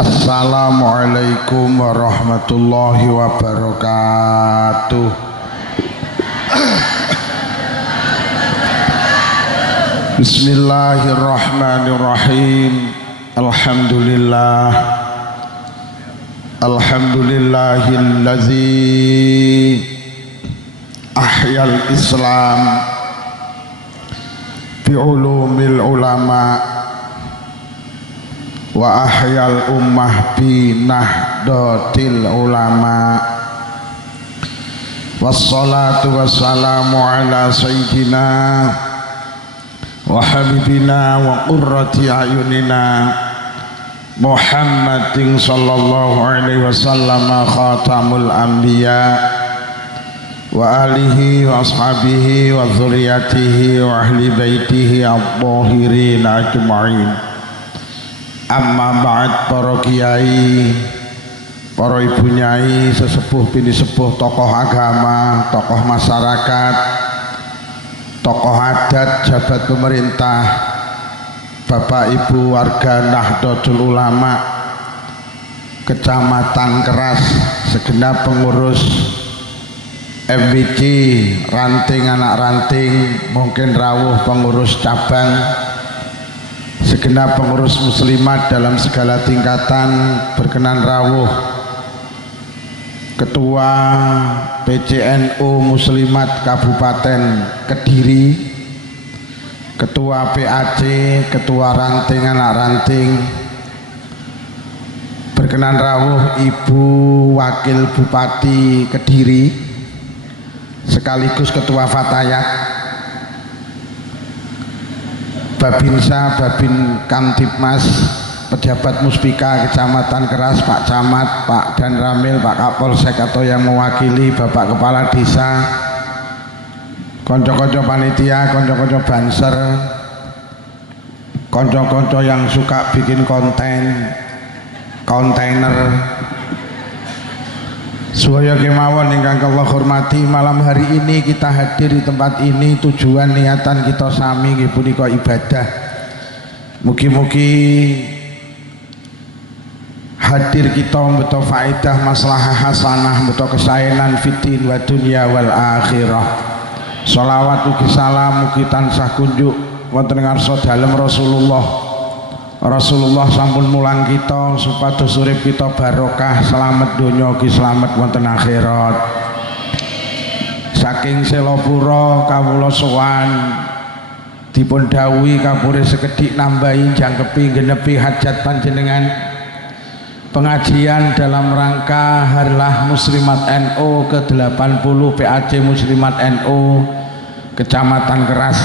Assalamualaikum warahmatullahi wabarakatuh. Bismillahirrahmanirrahim. Alhamdulillahillazi ahyal Islam bi ulumil ulama wa ahyal ummah bi nahdatil ulama. Wassalatu wassalamu ala sayyidina wa habibina wa qurrati ayunina Muhammadin sallallahu alaihi wasallam khatamul anbiya wa alihi wa ashabihi wa dzurriyyatihi wa ahli baitihi adh-dhahirin ajma'in. Amma ba'd, para kiai, para ibu nyai, sesepuh bini sepuh, tokoh agama, tokoh masyarakat, tokoh adat, jabat pemerintah, bapak ibu warga Nahdlatul Ulama Kecamatan Keras, segenap pengurus MWC, ranting anak ranting, mungkin rawuh pengurus cabang, segenap pengurus muslimat dalam segala tingkatan, berkenan rawuh Ketua PCNU Muslimat Kabupaten Kediri, Ketua PAC, Ketua Ranting anak ranting, berkenan rawuh Ibu Wakil Bupati Kediri sekaligus Ketua Fatayat, Babinsa, Babin Kamtipmas, pejabat Muspika Kecamatan Keras, Pak Camat, Pak Dan Ramil, Pak Kapolsek atau yang mewakili, Bapak Kepala Desa, konco-konco panitia, konco-konco banser, konco-konco yang suka bikin kontainer, Suhaya kemawon ingkang kula hormati, malam hari ini kita hadir di tempat ini tujuan niatan kita sami nggih punika ibadah. Mugi-mugi hadir kita mbeto faedah maslahah hasanah, mbeto kesaenan fitin wa dunya wal akhirah. Sholawat ugi salam mugi tansah kunjuk wonten ngarsa dalem Rasulullah sampun mulang kita supados urip kita barokah, selamat donya ugi selamat wonten akhirat. Saking Selopuro kawula sowan dipun dawuhi kapure sekedhik nambahi jangkepi genepi hajat panjenengan pengajian dalam rangka Harlah Muslimat NU ke-80 PAC Muslimat NU Kecamatan Keras.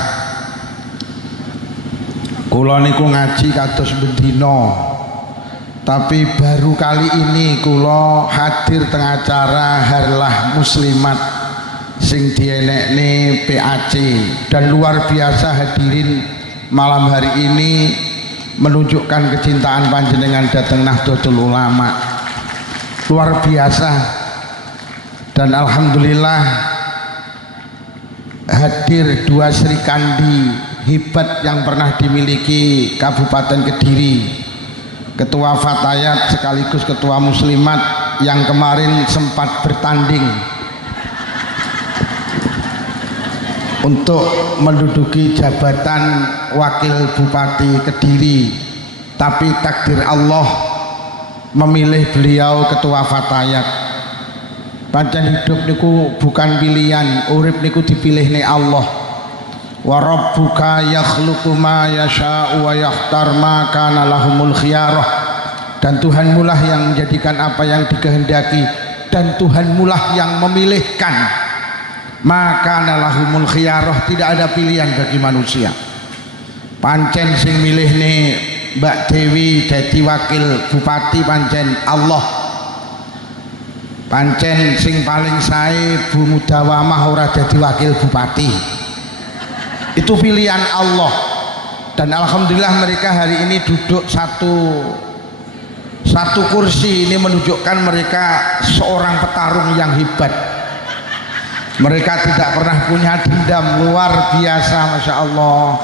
Kula niku ngaji kados bendina, tapi baru kali ini kula hadir teng acara Harlah Muslimat sing dienekne PAC, dan luar biasa hadirin malam hari ini menunjukkan kecintaan panjenengan datang Nahdlatul Ulama, luar biasa. Dan alhamdulillah hadir dua Sri Kandi hebat yang pernah dimiliki Kabupaten Kediri, Ketua Fatayat sekaligus Ketua Muslimat yang kemarin sempat bertanding untuk menduduki jabatan Wakil Bupati Kediri, tapi takdir Allah memilih beliau Ketua Fatayat. Pancen hidup niku bukan pilihan, urip niku dipilih nih Allah. Wa rabbuka yakhluqu ma yasha'u wa yakhtar ma kana lahumul khiyarah. Dan Tuhanmu lah yang menjadikan apa yang dikehendaki, dan Tuhanmu lah yang memilihkan. Maka kana lahumul khiyarah, tidak ada pilihan bagi manusia. Pancen sing milih nih Mbak Dewi dadi wakil bupati pancen Allah. Pancen sing paling sae Bu Mudawamah ora dadi wakil bupati. Itu pilihan Allah. Dan alhamdulillah mereka hari ini duduk satu kursi. Ini menunjukkan mereka seorang petarung yang hebat. Mereka tidak pernah punya dendam, luar biasa, Masya Allah.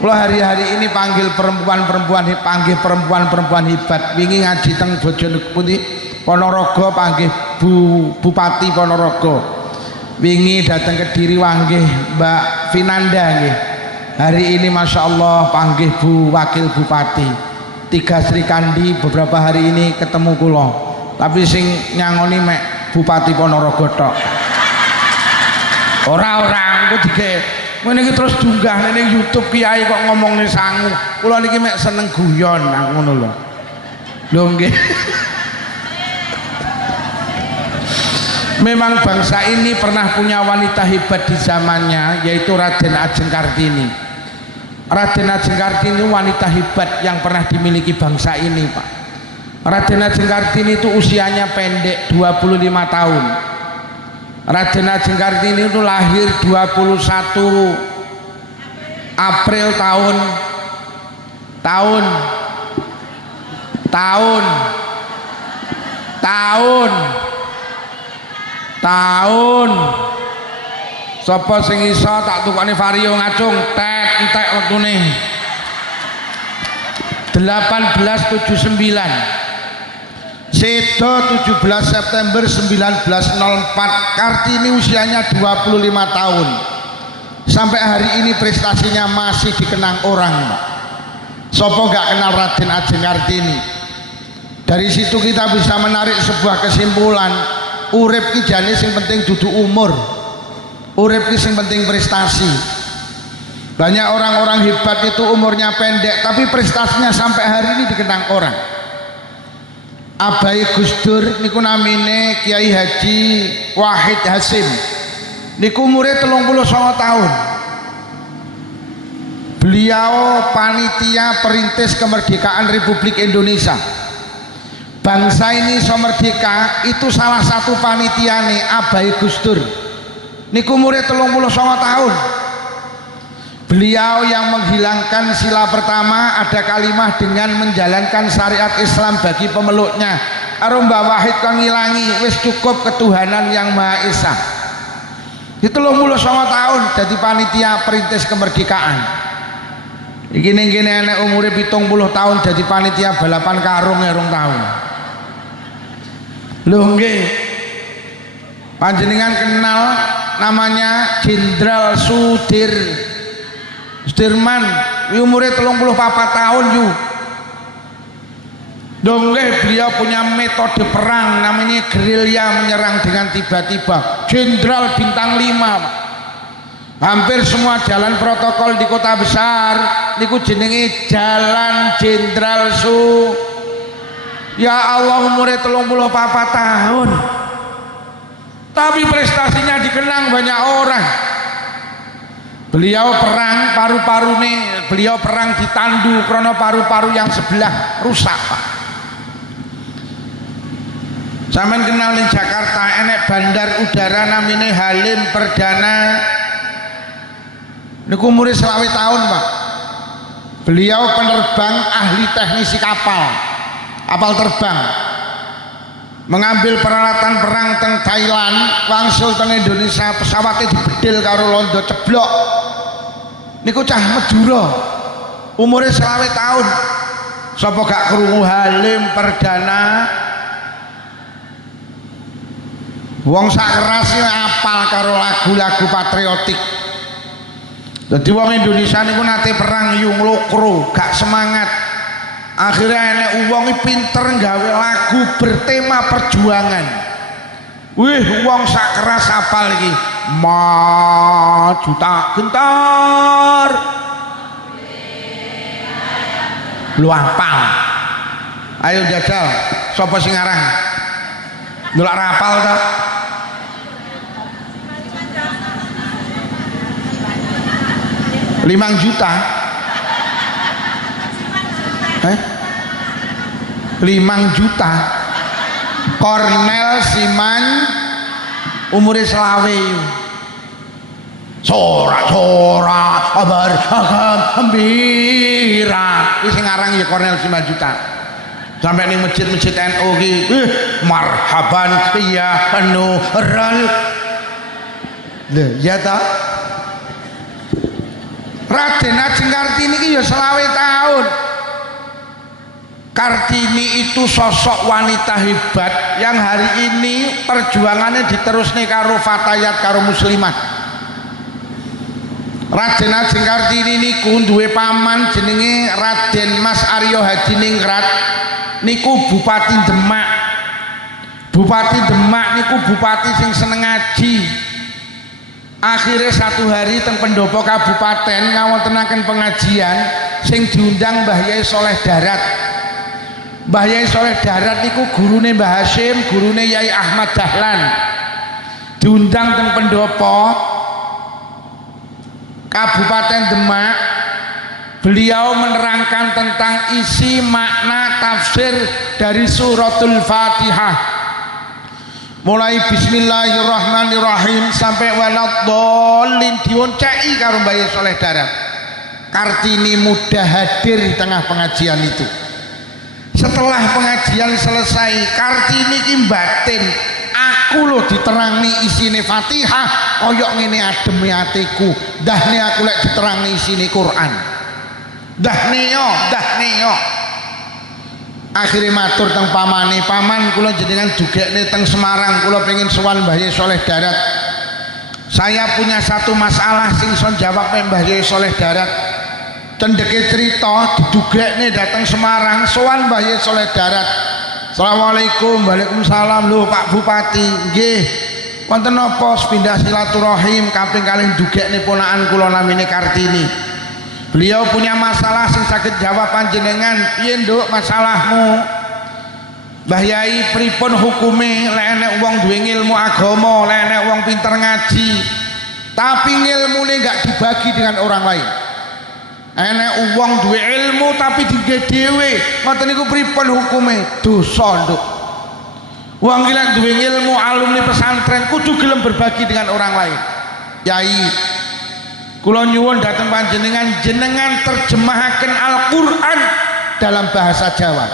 Kula hari-hari ini panggil perempuan-perempuan, panggil perempuan-perempuan hebat. Wingi ngaji teng Bojonegoro Ponorogo panggih Bupati Ponorogo. Wingi datang Kediri panggih Mbak Vinanda nggih. Hari ini Masya Allah panggih Wakil Bupati. 3 Sri Kandi beberapa hari ini ketemu kula. Tapi sing nyangoni mek Bupati Ponorogo tok. Ora engko dige ngene iki terus dunggah ning YouTube kiai kok ngomongne sangu. Kula niki mek seneng guyon ngono lho. Lho nggih. Memang bangsa ini pernah punya wanita hebat di zamannya, yaitu Raden Ajeng Kartini. Raden Ajeng Kartini wanita hebat yang pernah dimiliki bangsa ini, Pak. Raden Ajeng Kartini itu usianya pendek, 25 tahun. Raden Ajeng Kartini itu lahir 21 April tahun sapa sing iso tak tukane vario ngacung entek wektune 1879 Sedo 17 September 1904. Kartini usianya 25 tahun. Sampai hari ini prestasinya masih dikenang orang. Sopo gak kenal Raden Ajeng Kartini? Dari situ kita bisa menarik sebuah kesimpulan. Urip ki jane sing penting dudu umur. Urip ki sing penting prestasi. Banyak orang-orang hebat itu umurnya pendek tapi prestasinya sampai hari ini dikenang orang. Abai Gus Dur niku namine Kiai Haji Wahid Hasim. Niku umure 39 tahun. Beliau panitia perintis kemerdekaan Republik Indonesia. Bangsa ini so merdeka itu salah satu panitia nih Abai Gus Dur. Niku umure 39 tahun. Beliau yang menghilangkan sila pertama ada kalimah dengan menjalankan syariat Islam bagi pemeluknya. Karo Mbah Wahid kan ngilangi wis cukup ketuhanan yang Maha Esa. Itu 39 tahun jadi panitia perintis kemerdekaan. Iki ning kene enek umure 70 tahun jadi panitia balapan karung ya 2 tahun. Lho nggih. Panjenengan kenal namanya Jenderal Sudirman, umurnya 34 tahun yuk. Donggeh beliau punya metode perang namanya gerilya, menyerang dengan tiba-tiba. Jenderal bintang 5. Hampir semua jalan protokol di kota besar niku jenenge Jalan Jenderal Su. Ya Allah umurnya 34 tahun. Tapi prestasinya dikenang banyak orang. Beliau perang paru-paru nih, beliau perang ditandu karena paru-paru yang sebelah rusak, Pak. Sampeyan kenal ning Jakarta enek bandar udara namanya Halim Perdana. Niku umure 20 tahun, Pak. Beliau penerbang ahli teknisi kapal terbang. Mengambil peralatan perang teng Thailand, wangsul teng Indonesia, pesawatnya dibedil karo londo ceblok. Niku cah Madura, umurnya 20 tahun. Sapa gak krungu Halim Perdana? Wong sak kerasnya apal karo lagu-lagu patriotik. Jadi wong Indonesia niku nate perang yung lokro, gak semangat. Akhirnya enek wong pinter nggawe lagu bertema perjuangan. Wih, wong sak keras apal iki. Maju tak gentar. Lu apal. Ayo jajal, sapa sing aran? Ndelok rapal ta? Limang juta. 5 juta. Kornel Siman umure 20. Sorak-sorak kabar gembira. Wis sing aran ya Kornel Siman juta. Sampai ning masjid-masjid NU ki, marhaban ya Nurul. Lho, ya ta? Raden Ajeng Kartini iki ya 20 tahun. Kartini itu sosok wanita hebat yang hari ini perjuangannya diterusne karo fatayat karo muslimat. Raden Ajeng Kartini niku duwe paman jenenge Raden Mas Aryo Hadiningrat niku Bupati Demak. Bupati Demak niku bupati sing seneng ngaji. Akhirnya satu hari teng pendopo kabupaten ngawontenaken pengajian sing diundang Mbah Yai Soleh Darat. Mbah Yai Soleh Darat niku gurune Mbah Hasyim, gurune Yai Ahmad Dahlan. Diundang teng pendopo Kabupaten Demak. Beliau menerangkan tentang isi makna tafsir dari suratul Fatihah. Mulai bismillahirrahmanirrahim sampai waladhdallin dioncai karo Mbah Yai Soleh Darat. Kartini mudah hadir di tengah pengajian itu. Setelah pengajian selesai, Kartini ki batin, aku loh diterangi isine Fatihah koyok ngene ademe atiku. Dahne aku lek diterangi isine Quran. Dahne yo. Akhirnya matur teng pamane, paman kula jenengan dugekne teng Semarang, kula pengen sowan Mbah Yai Soleh Darat. Saya punya satu masalah sing son jawab Mbah Yai Soleh Darat. Cendeke cerita didugekne dateng Semarang, sowan Mbah Yai Soleh Darat. Assalamualaikum. Waalaikumsalam. Lho Pak Bupati, nggih. Wonten napa pindah silaturahim kaping kalih dugekne ponakan kula namine Kartini. Beliau punya masalah sing saged jawab panjenengan. Piye nduk masalahmu? Mbah Yai pripun hukume lek enek wong duwe ilmu agama, lek enek wong pinter ngaji tapi ilmune enggak dibagi dengan orang lain. Enek wong duwe ilmu tapi digé dhewe, ngoten niku pripun hukume? Dosa nduk. Wong iki lek duwe ilmu alumni pesantren kudu gelem berbagi dengan orang lain. Yai, kula nyuwun dhateng panjenengan jenengan terjemahaken Al-Qur'an dalam bahasa Jawa.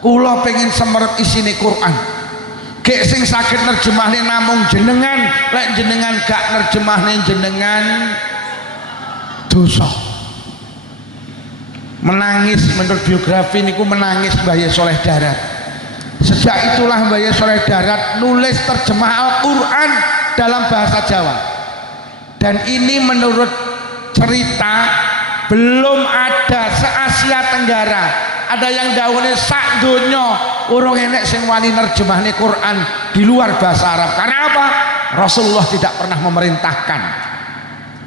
Kula pengen semerep isine Quran. Gek sing saged nerjemahne namung jenengan, lek jenengan gak nerjemahne jenengan dosa. Menangis menurut biografi niku menangis Mbah Yai Soleh Darat. Sejak itulah Mbah Yai Soleh Darat nulis terjemah Al-Qur'an dalam bahasa Jawa. Dan ini menurut cerita belum ada se-Asia Tenggara ada yang daune sak donya urung enek sing wani nerjemahne Quran di luar bahasa Arab. Karena apa? Rasulullah tidak pernah memerintahkan.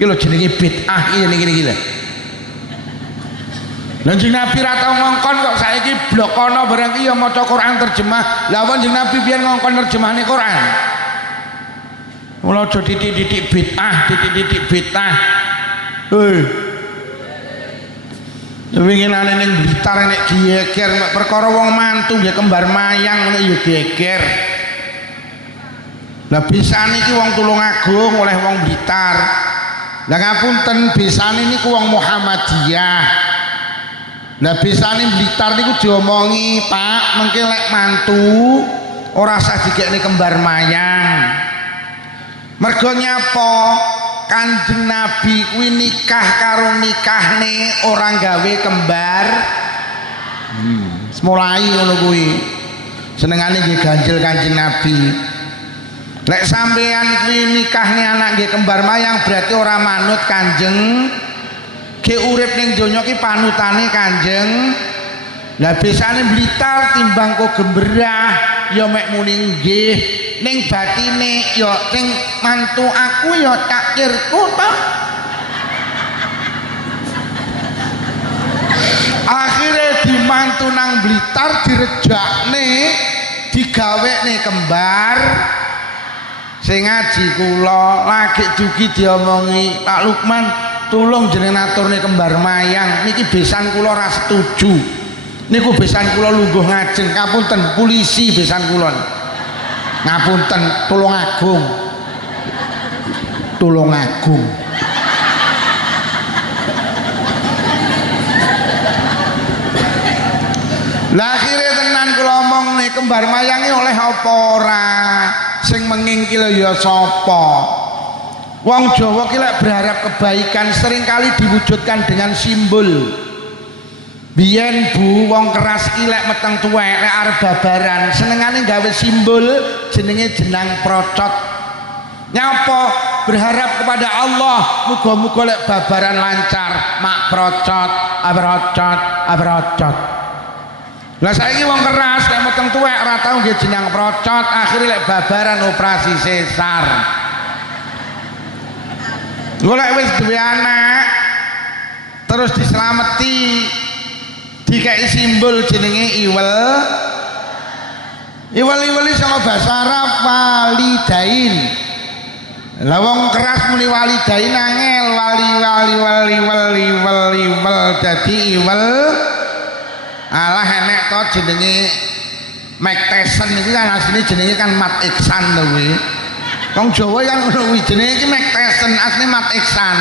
Iki lho jenenge bid'ah iki lho. Lah jeneng Nabi ra tau ngongkon kok saiki blok kono barang iki ya maca Quran terjemah. Lah wong jeneng Nabi biyen ngongkon nerjemahne Quran. Mula aja titik-titik bid'ah, titik-titik bid'ah. Winginane ning Blitar nek geger perkara wong mantu nggih kembar mayang ngene ya geger. Lah besane iki wong Tulungagung oleh wong Blitar. Lah ngapunten besane niku wong Muhammadiyah. Lah besane Blitar niku diomongi, Pak, mengke lek mantu ora usah digekne kembar mayang. Mergo nyapa Kanjeng Nabi kuwi nikah karo nikahne orang gawe kembar. Mulai ngono kuwi. Senengane nggih ganjil Kanjeng Nabi. Lek sampean kuwi nikahne anak nggih kembar mayang berarti ora manut Kanjeng. Ge urip ning donya ki panutane Kanjeng. Lah besane Blitar timbang kok gemberah ya mek muni nggih. Ning batine ya sing mantu aku ya takdirku to. Akhire dimantu nang Blitar direjakne digawekne kembar. Sing ngaji kula lagi dugi diomongi Pak Lukman tulung jenengan aturne kembar mayang niki besan kula ora setuju. Niku besan kula lungguh ngajeng kapunten polisi besan kula. Ngapunten Tulungagung. Tulungagung. Lah akhire tenan kula omong nih kembar mayange oleh apa ora? Sing mengingkil ya sapa? Wong Jawa ki lek berharap kebaikan seringkali diwujudkan dengan simbol. Biyen Bu wong keras ki lek meteng tuwek lek arep babaran senengane gawe simbol jenenge jenang procot. Nyapa berharap kepada Allah muga-muga lek babaran lancar mak procot abrocot abrocot. Lah saiki wong keras lek meteng tuwek ora tau nggih jenang procot akhire lek babaran operasi sesar. Golek wis duwe anak terus diselameti dikai simbol jenenge iwel sama bahasa Arab walidain. Lah wong keras muni walidain angel wali dadi iwel alah enek to jenenge Mike Tyson iki kan asline jenenge kan Mat Iksan to kuwi. Wong Jawa kan ngono kuwi jenenge iki Mike Tyson asline Mat Iksan.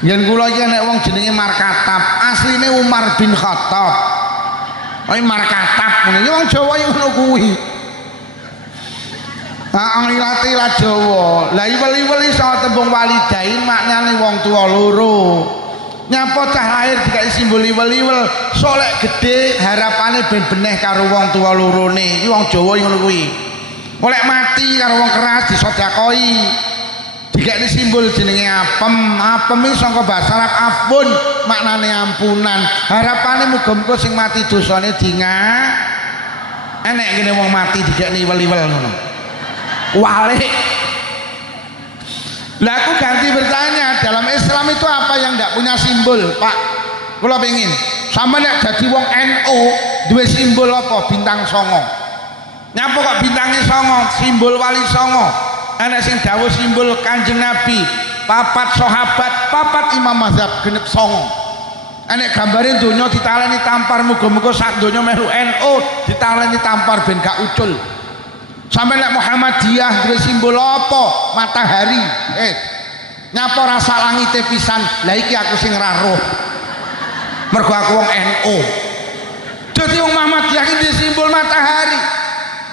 Yen kula iki nek wong jenenge Markatab asline Umar bin Khattab. Oi Markatab ngene iki wong Jawa iki ngono kuwi. Angilate la Jawa. Lah iwel-iwel iso tembung walidain maknane wong tuwa loro. Nyapa cah lahir dikai simbol iwel-iwel solek gede harapane ben beneh karo wong tuwa lorone. Iki wong Jawa ngono kuwi. Oleh mati karo wong keras disodakoi. Dikene simbol jenenge apem iki saka basa Arab afun maknane ampunan. Harapane muga-muga sing mati dosane enek kene wong mati dikene iwel-iwel ngono. Walik. Lah aku ganti bertanya, dalam Islam itu apa yang tidak punya simbol, Pak? Kula pengen sama nek dadi wong NU duwe simbol apa? Bintang songo. Nyapa kok bintangnya songo? Simbol wali songo. Ana sing dawuh simbol Kanjeng Nabi, papat sahabat, papat imam mazhab genep songo. Enek gambare donya ditaleni tampar muga-muga sak donya melu NU ditaleni tampar ben gak ucul. Sampai nek Muhammadiyah duwe simbol apa? Matahari. Nyapa rasa langite pisan. Lah iki aku sing ra roh. Mergo aku wong NU. Dadi wong Muhammadiyah iki duwe simbol matahari.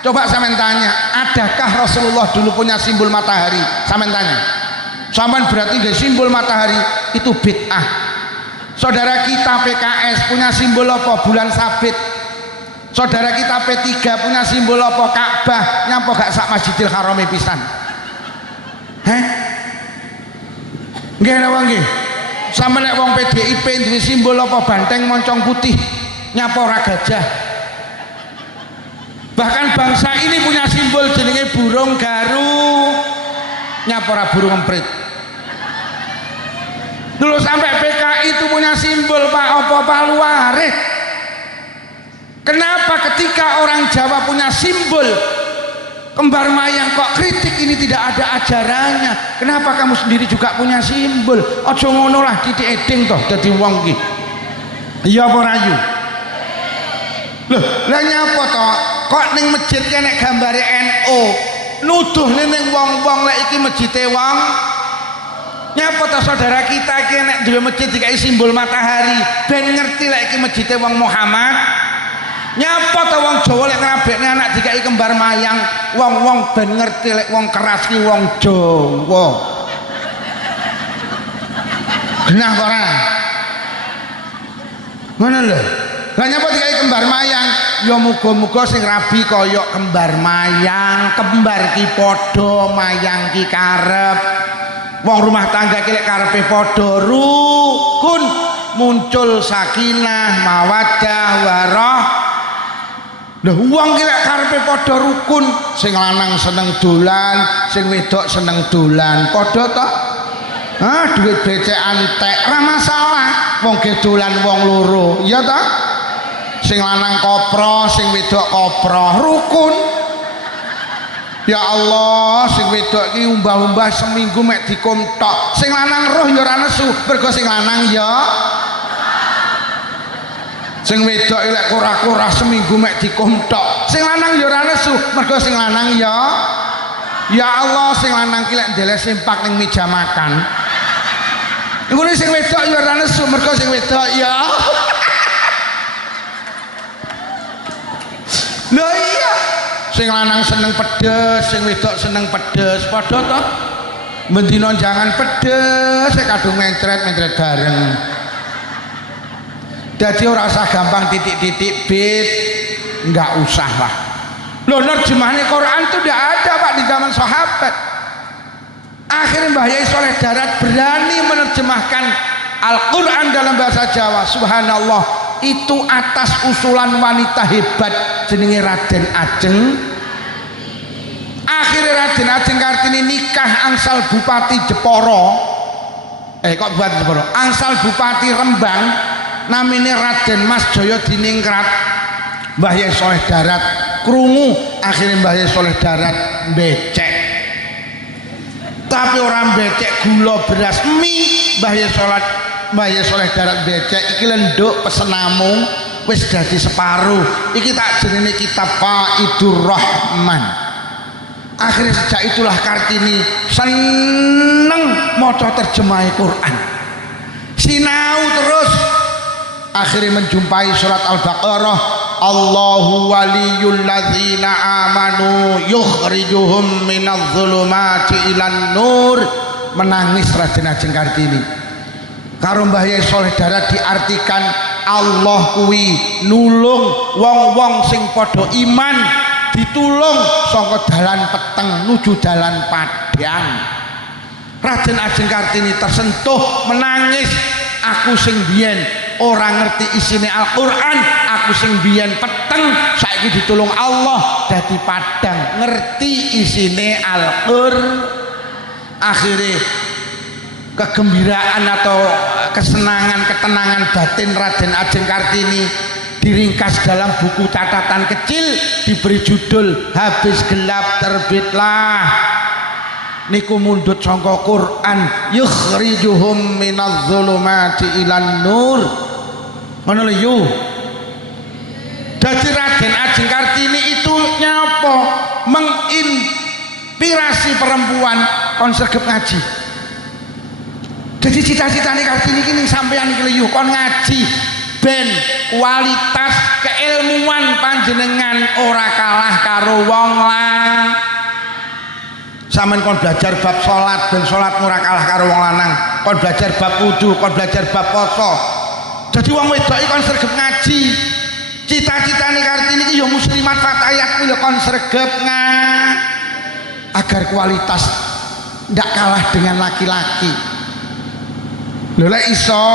Coba sampean tanya, adakah Rasulullah dulu punya simbol matahari? Sampean tanya. Sampean berarti duwe simbol matahari itu bid'ah. Saudara kita PKS punya simbol apa? Bulan sabit. Saudara kita P3 punya simbol apa? Ka'bah. Nyapa gak sak Masjidil Haram pisan? Nggih napa nggih? Sampe nek wong PDIP duwe simbol apa? Banteng moncong putih. Nyapa ora gajah? Bahkan bangsa ini punya simbol jenenge burung garu. Nyapa ora burung emprit? Dulu sampai PKI itu punya simbol Pak apa paluarit. Kenapa ketika orang Jawa punya simbol kembar mayang kok kritik ini tidak ada ajarannya? Kenapa kamu sendiri juga punya simbol? Ojo ngono lah titik eding toh dadi wong iki. Iya apa rayu? Loh, lah nyapa toh? Kok ning masjid nek gambare NU, nuduhne ning wong-wong lek iki masjide wong. Nyapa toh saudara kita iki nek duwe masjid dikai simbol matahari, ben ngerti lek iki masjide wong Muhammad. Nyapa ta wong Jawa lek ngrabekne anak dikai kembar mayang, wong-wong ben ngerti lek wong keras ki wong Jawa. Genah kok ora? Ngono lho. Lah nyapa dikai kembar mayang? Ya muga-muga sing rabi kaya kembar mayang, kembar ki padha, mayang ki karep. Wong rumah tangga ki lek karepe padha rukun, muncul sakinah, mawaddah, warah. Lah wong ki lek karepe padha rukun, sing lanang seneng dolan, sing wedok seneng dolan, padha to? Duit becek antek, ora masalah. Wong ge dolan wong loro, iya to? Sing lanang kopro, sing wedok kopro, rukun. Ya Allah, sing wedok iki umbah-umbah seminggu mek dikum tok. Sing lanang roh ya ora nesu, mergo sing lanang ya sing wedok lek kurah-kurah seminggu mek dikontok. Sing lanang ya ora nesu, mergo sing lanang ya Allah, sing lanang ki lek ndelek sempak ning meja makan. Ngene sing wedok ya ora nesu, mergo sing wedok ya. Lho iya. Sing lanang seneng pedes, sing wedok seneng pedes, padha to? Mendino jangan pedes kadung mencret bareng. Jadi ora usah gampang titik-titik bit, enggak usah lah. Loh, nerjemahnya Quran itu tidak ada Pak di zaman sahabat. Akhirnya Mbah Yai Soleh Darat berani menerjemahkan Al-Quran dalam bahasa Jawa. Subhanallah, itu atas usulan wanita hebat jenenge Raden Ajeng. Akhirnya Raden Ajeng Kartini nikah angsal Bupati Jepara. Kok Bupati Jepara? Angsal Bupati Rembang namanya Raden Mas Joyo Diningrat. Mbah Yai Soleh Darat krungu, akhirnya Mbah Yai Soleh Darat becek. Tapi orang becek gula beras mie, Mbah Yai Soleh Darat becek iki lenduk pesen namung wis dadi separuh. Iki tak jenenge kitab Faidur Rahman. Akhirnya sejak itulah Kartini seneng maca terjemah Quran. Sinau terus. Akhirnya menjumpai surat Al-Baqarah, Allahu waliyul ladzina amanu yukhrijuhum minadh dhulumati ilan nur. Menangis Raden Ajeng Kartini. Karo Mbah Yai Soleh Darat diartikan Allah kuwi nulung wong-wong sing padha iman, ditulung saka dalan peteng nuju dalan padang. Raden Ajeng Kartini tersentuh, menangis. Aku sing biyen ora ngerti isine Al-Quran, aku sing biyen peteng saiki ditulung Allah dadi padang ngerti isine Al-Quran. Akhirnya kegembiraan atau kesenangan, ketenangan batin Raden Ajeng Kartini diringkas dalam buku catatan kecil, diberi judul Habis Gelap Terbitlah. Niku mundut sangka Quran, yukhrijuhum minadh dhulumati ilan nur. Ngono lho yu. Dadi Raden Ajeng Kartini itu nyapa? Menginspirasi perempuan kon sregep ngaji. Jadi cita-citane Kartini iki ning sampeyan iki lho yu, kon ngaji ben kualitas keilmuan panjenengan ora kalah karo wong lanang. Sampeyan kon belajar bab salat ben salat ora kalah karo wong lanang, kon belajar bab wudu, kon belajar bab poso. Jadi wong wedok iki kon sregep ngaji. Cita-citane Kartini iki ya muslimat fatayat kuwi lho kon sregep agar kualitas ndak kalah dengan laki-laki. Lho lek iso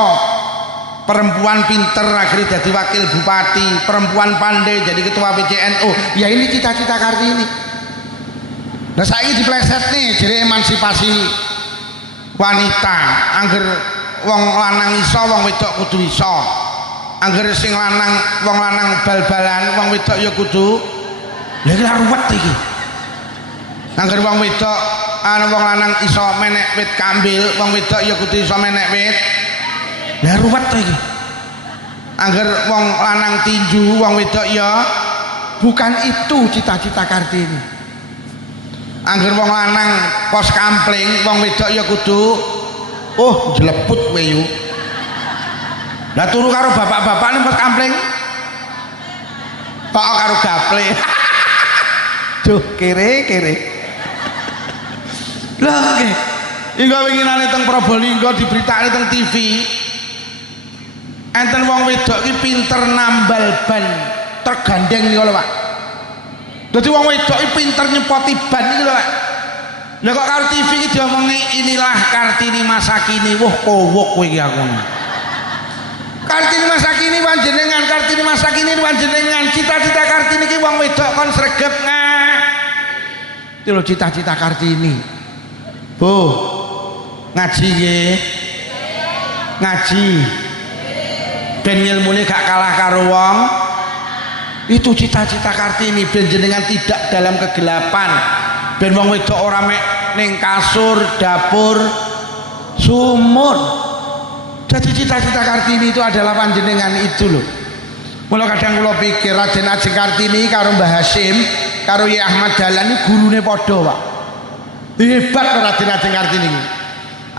perempuan pinter akhirnya jadi wakil bupati, perempuan pandai jadi ketua PCNU. Ya ini cita-cita Kartini. Nah saiki dipleset nih jadi emansipasi wanita. Angger wong lanang iso, wong wedok kudu iso. Angger sing lanang, wong lanang bal-balan, wong wedok ya kudu. Lha iki ruwet iki. Angger wong wedok wong lanang iso menek wit kambil, wong wedok ya kudu iso menek wit. Lah ruwet to iki. Angger wong lanang tinju, wong wedok ya bukan itu cita-cita Kartini. Angger wong lanang pos kampling, wong wedok ya kudu jeleput kowe yu. Lah turu karo bapak-bapak ning pos kampling. Tok karo gaple. Duh kere. Lah nggih. Hingga winginane teng Probolinggo diberitani teng TV. Enten wong wedok iki pinter nambal ban tergandeng niku lho Pak. Dadi wong wedok iki pinter nyepoti ban iki lho Pak. Lah kok karo TV iki diomongi inilah Kartini masa kini. Wah kowok kowe iki aku. Kartini masa kini panjenengan, Kartini masa kini panjenengan. Cita-cita Kartini iki wong wedok kon sregep Itu lho cita-cita Kartini. Bu, ngaji nggih. Ngaji. Ben ilmune gak kalah karo wong. Itu cita-cita Kartini, ben jenengan tidak dalam kegelapan. Ben wong wedok ora mek ning kasur, dapur, sumur. Jadi cita-cita Kartini itu adalah panjenengan itu loh. Mula kadang kula pikir Raden Ajeng Kartini karo Mbah Hasyim, karo Yai Ahmad Dahlan iki gurune padha, Pak. Hebat Raden Ajeng Kartini iki.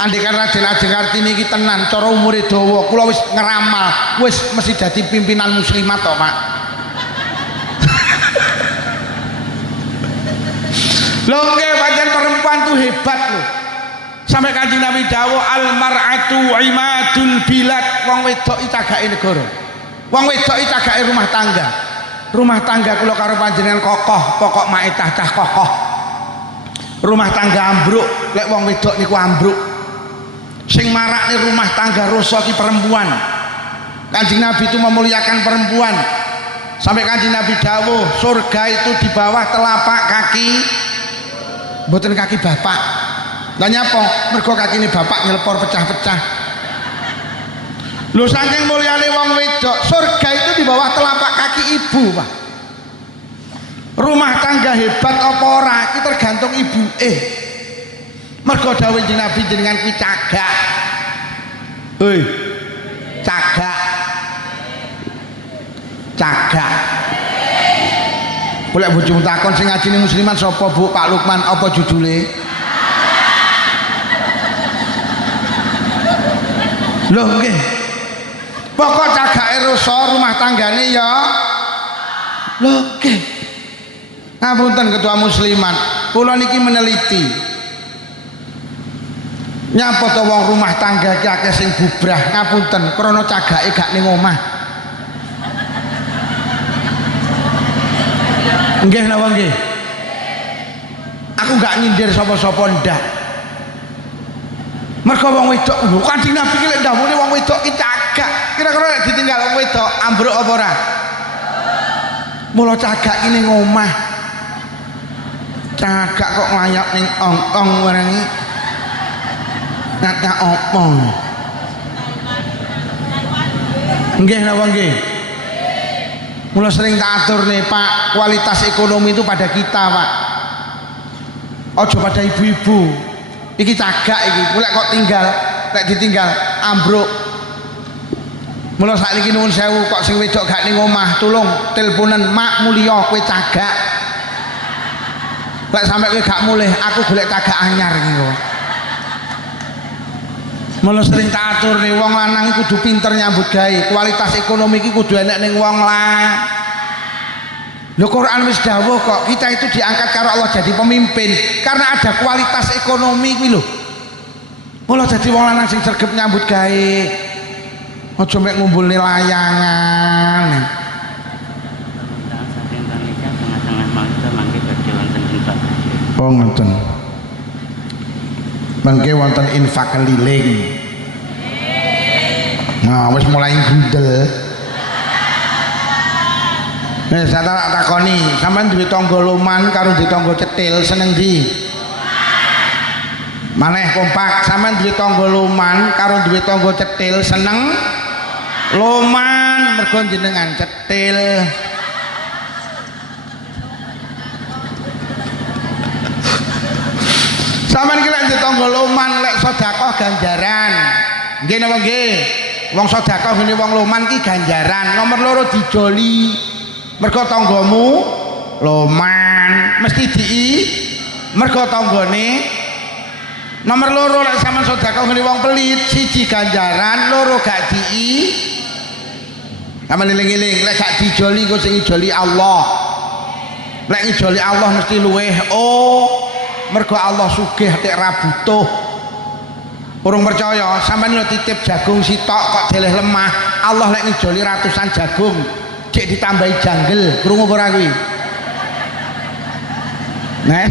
Andikan Raden Ajeng Kartini iki tenan cara umure dawa, kula wis ngeramal, wis mesti dadi pimpinan muslimat kok, Pak. Lho nggih pancen perempuan tuh hebat loh. Sampai Kanjeng Nabi dawuh al mar'atu imadul bilad, wong wedok iki cagake negara. Wong wedok iki cagake rumah tangga. Rumah tangga kula karo panjenengan kokoh, pokok maitah cah kokoh. Rumah tangga ambruk, lek wong wedok niku ambruk. Sing marakne rumah tangga rusak ki perempuan. Kanjeng Nabi itu memuliakan perempuan. Sampai Kanjeng Nabi dawuh, surga itu di bawah telapak kaki, mboten kaki bapak. Lah nyapa? Mergo kakine bapak nyelepor pecah-pecah. Lho saking mulyane wong wedok, surga itu di bawah telapak kaki ibu, Pak. Rumah tangga hebat apa ora iki tergantung ibu. Mergo dawuh Kanjeng Nabi jenengan ki cagak. Hei. Cagak. Cagak. Golek bojomu takon sing ngajine musliman sapa, Bu? Pak Lukman apa judule? Lho nggih. Pokok cagake rusak rumah tanggane ya. Lho nggih. Ngapunten ketua musliman, kula niki meneliti. Nyapa to wong rumah tangga ki akeh sing bubrah, ngapunten krana cagake gak ning omah. Nggih napa nggih? Aku gak nyindir sapa-sapa ndak. Mergo wong wedok lho Kanjeng Nabi ki lek ndawuhne wong wedok ki cagak. Kira-kira lek ditinggal wong wedok ambruk apa ora? Mula cagak ki ning omah. Cagak kok nglayap ning ong-ong werengi. Nggak opong. Nggih napa nggih? Mula sering tak atur nih Pak, kualitas ekonomi itu pada kita Pak. Ojo pada ibu-ibu. Iki cagak iki, mulai kok tinggal, lek ditinggal ambruk. Mula sakniki nuwun sewu kok sing wedok gak ning omah, tulung teleponan Mak mulya kowe cagak. Lek sampe kowe gak mulih, aku golek cagak anyar iki kok. Mula sering tak atur nih wong lanang iki kudu pinter nyambut gawe, kualitas ekonomi iki kudu enek ning wong lah. Lho Quran wis dawuh kok kita itu diangkat karo Allah jadi pemimpin karena ada kualitas ekonomi kuwi lho. Mula dadi wong lanang sing sregep nyambut gawe. Aja mek ngumpulne layangan. Oh ngoten. Mangke wonten infak keliling. Nah, wis mulai gundel. Nek saya tak takoni, sampean duwe tangga loman karo duwe tangga cetil seneng ndi? Maneh kompak, sampean duwe tangga loman karo duwe tangga cetil seneng loman mergo jenengan cetil. Sampeyan ki lek ditangga loman lek sedekah ganjaran. Nggih napa nggih? Wong sedekah ngene wong loman ki ganjaran. Nomor loro dijoli. Mergo tanggamu loman mesti mergo tanggane. Nomor loro lek sampeyan sedekah ngene wong pelit, siji ganjaran, loro gak Sampeyan eling-eling lek gak dijoli kok sing dijoli Allah. Lek ngijoli Allah mesti luweh. Mergo Allah sugih tek ra butuh. Urung percaya, sampeyan lho titip jagung sitok kok deleh lemah. Allah lek ngijoli ratusan jagung, cek ditambahi janggel, krungu ora kuwi? Neh.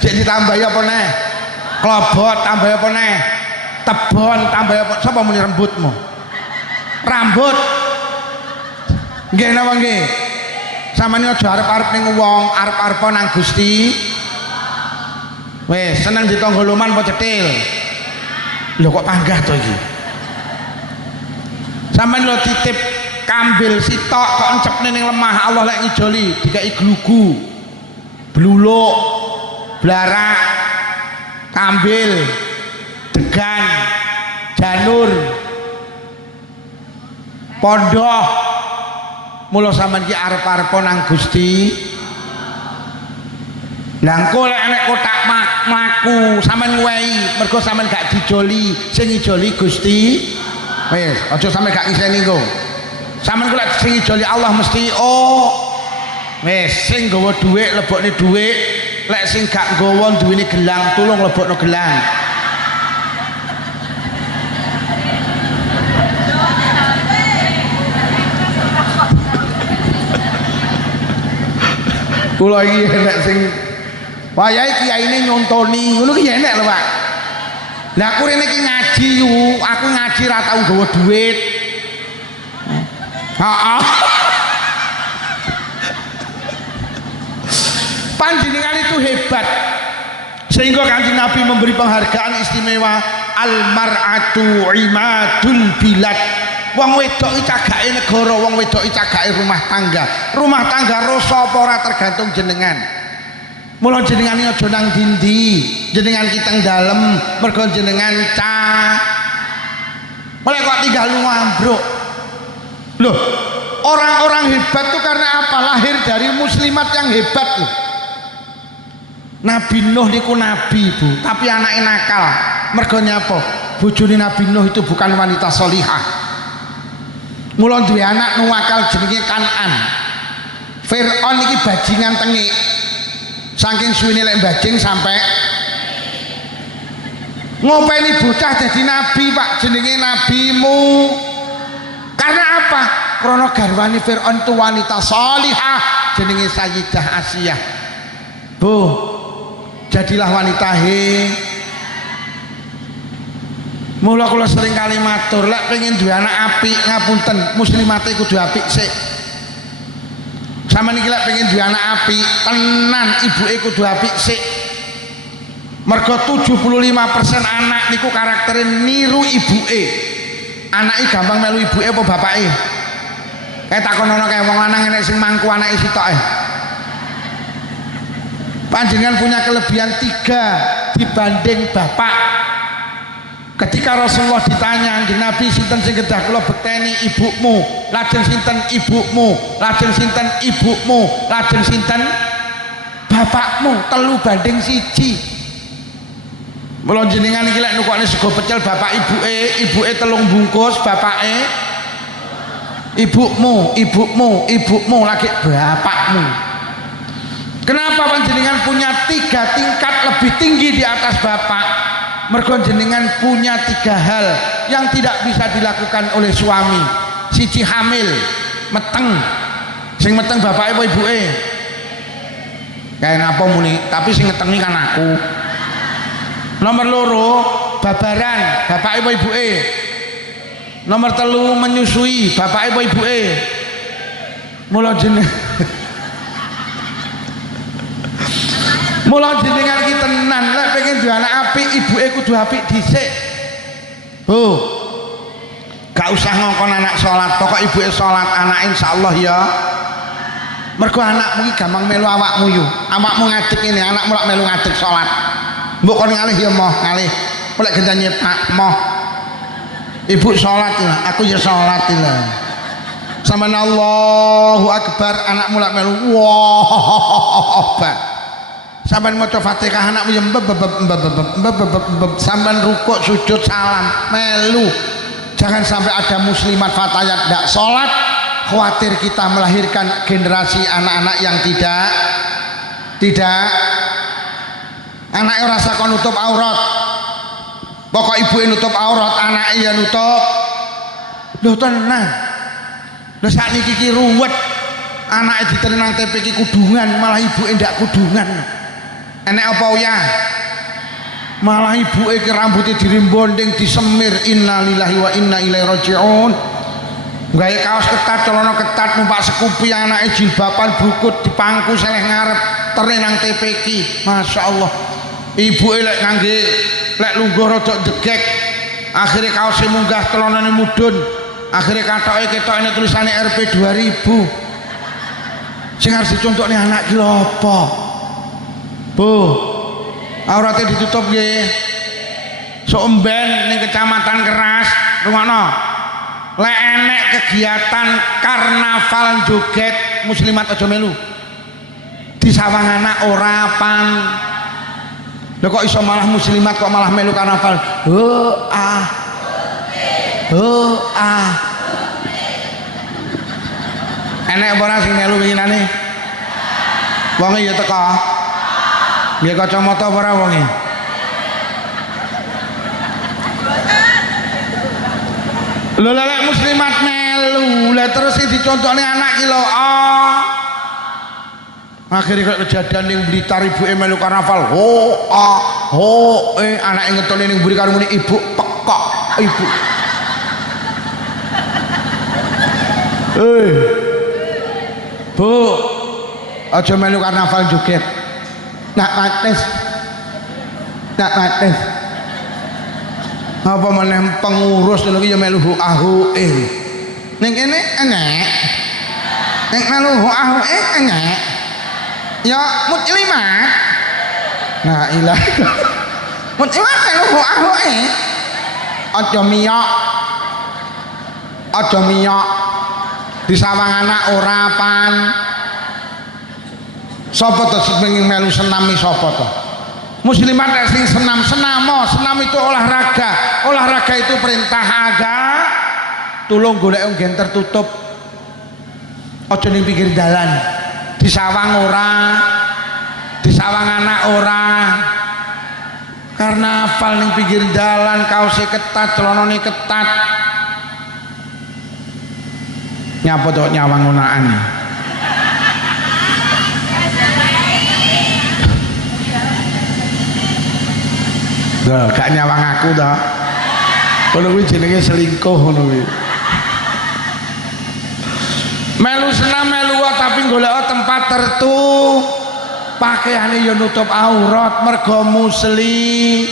Cek ditambahi apa neh? Klobot tambahi apa neh? Tebon tambahi apa? Sapa muni rambutmu? Rambut. Nggih napa nggih? Sampeyan aja arep-arep ning wong, arep-arep nang Gusti. Wes seneng ditangga loman apa cetil? Lho kok panggah to iki? Sampeyan lho titip kambil sitok kok encepne ning lemah, Allah lek ngijoli dikai glugu, bluluk, blarak, kambil, degan, janur, pondok. Mula sampeyan ki arep-arep nang Gusti. Lah engko lek enek kotak mlaku sampean ngwehi mergo sampean gak dijoli, sing ngijoli Gusti. Wis, aja sampe gak ngiseni engko. Sampean kok lek sing ngijoli Allah mesti wis sing nggawa dhuwit lebokne dhuwit, lek sing gak nggawa duwene gelang tulung lebokno gelang. Kula iki enek sing wayahe kiyaine nyontoni, ngono ki enek lho, Pak. Lah aku rene iki ngaji yo, aku ngaji ra tau nggawa duit. Heeh. Panjenengan itu hebat. Sehingga Kanjeng Nabi memberi penghargaan istimewa al-mar'atu imadul bilad. Wong wedok iki cagake negara, wong wedok iki cagake rumah tangga. Rumah tangga rasa apa ora tergantung jenengan. Mula jenengan iki aja nang dindi, jenengan ki teng dalem, mergo jenengan mulai kok tinggal lu ambruk. Loh, orang-orang hebat itu karena apa? Lahir dari muslimat yang hebat loh. Nabi Nuh niku nabi, Bu, tapi anaknya nakal. Mergo nyapa? Bojone Nabi Nuh itu bukan wanita solihah. Mula duwe anak nuwakal jenenge Kan'an. Fir'aun iki bajingan tengik. Saking suwene lek bajing sampai ngopeni bocah jadi nabi, Pak, jenenge nabimu. Karena apa? Karena garwane Fir'aun itu wanita solihah jenenge Sayyidah Asiyah. Bu, jadilah wanita mula kula sering kali matur lek pengen duwe anak apik ngapunten muslimate kudu apik sik. Sampeyan iki lek pengen duwe anak apik tenan ibuke kudu apik sik. Mergo 75% anak niku karaktere niru ibuke. Anake gampang melu ibuke apa bapake? Kayak takonono kayak wong lanang enek sing mangku anake sitoke. Panjenengan punya kelebihan 3 dibanding bapak. Ketika Rasulullah ditanya, Nabi sinten sing kedah kula bekteni ibumu, lajeng sinten ibumu, lajeng sinten ibumu, lajeng sinten bapakmu, 3 banding 1. Mula jenengan iki lek nukokne sego pecel bapak ibuke 3 bungkus, bapake ibumu lagi bapakmu. Kenapa panjenengan punya 3 tingkat lebih tinggi di atas bapak? Mergo jenengan punya 3 hal yang tidak bisa dilakukan oleh suami. Siji hamil, meteng. Sing meteng bapake apa ibuke? Kayak napa muni, tapi sing ngetengi kan aku. Nomor 2, babaran, bapake apa ibuke? Nomor 3, menyusui, bapake apa ibuke? Mula jenengan ki tenan lek pengen duwe anak apik ibuke kudu apik dhisik. Oh. Gak usah ngongkon anak salat, pokok ibuke salat, anak insyaallah ya. Mergo anakmu iki gampang melu awakmu yo. Awakmu ngadeg ngene, anakmu lak melu ngadeg salat. Mbok kon ngalih ya moh, ngalih. Lek gendang nyepak moh. Ibu salat ya, aku ya salat lho. Sampeyan Allahu Akbar, anakmu lak melu wah. Sampai maca Fatihah anakmu yang sampai rukuk sujud salam melu. Jangan sampai ada muslimat fatayat tidak sholat, khawatir kita melahirkan generasi anak-anak yang tidak anaknya rasa kon nutup aurat, pokok ibu nutup aurat, anaknya nutup. Loh tenan, loh saat ini kiki ruwet, anaknya ditenang TPK kudungan, malah ibu ndak kudungan. Enek apa ya? Malah ibuke rambutnya dirimbonding, disemir, innalillahi wa inna ilaihi rajiun. Gawe kaos ketat, celana ketat, numpak sekupi, anake jilbaban brukut dipangku seleh ngarep terne nang TPK. Masyaallah. Ibuke lek ngangge lek lungguh rada degek, akhire kaose munggah, celanane mudhun. Akhire katoke ketokne tulisane RP 2000. Sing harus dicontohne anak ki lho apa? Bu, auratnya ditutup nggih. Somben ning Kecamatan Keras, rungokno. Lek enek kegiatan karnaval joget muslimat aja melu. Di sawang anak ora pan. Lha kok iso malah muslimat kok malah melu karnaval. Enek apa ora sing melu winginane? Wonge ya teka. Nggih kacamata apa ora wonge? Lho lek muslimat melu, lha terus dicontone anak ki lho. Akhirnya kalau kejadian yang Blitar ibu melu karnaval anak yang ngetoni yang beri karung ini ibu pekok ibu bu aja melu karnaval joget nak mates apa meneh pengurus lagi ya melu ning kene enek ning melu enek ya muslimat nah ilah muslimat melu aja miyok di sawang anak ora pan sapa to sing melu senam iki sapa to muslimat nek sing senam itu olahraga itu perintah agama tulung golek wong tertutup aja ning pinggir dalan di sawang ora di sawang anak ora karnaval ning pinggir dalan kaose ketat celanane ketat nyapa to nyawang unaan gak nyawang aku dah ngono kuwi jenenge selingkuh ngono kuwi melu senam melu tapi golek tempat tertutup pakaiane ya nutup aurat mergo musli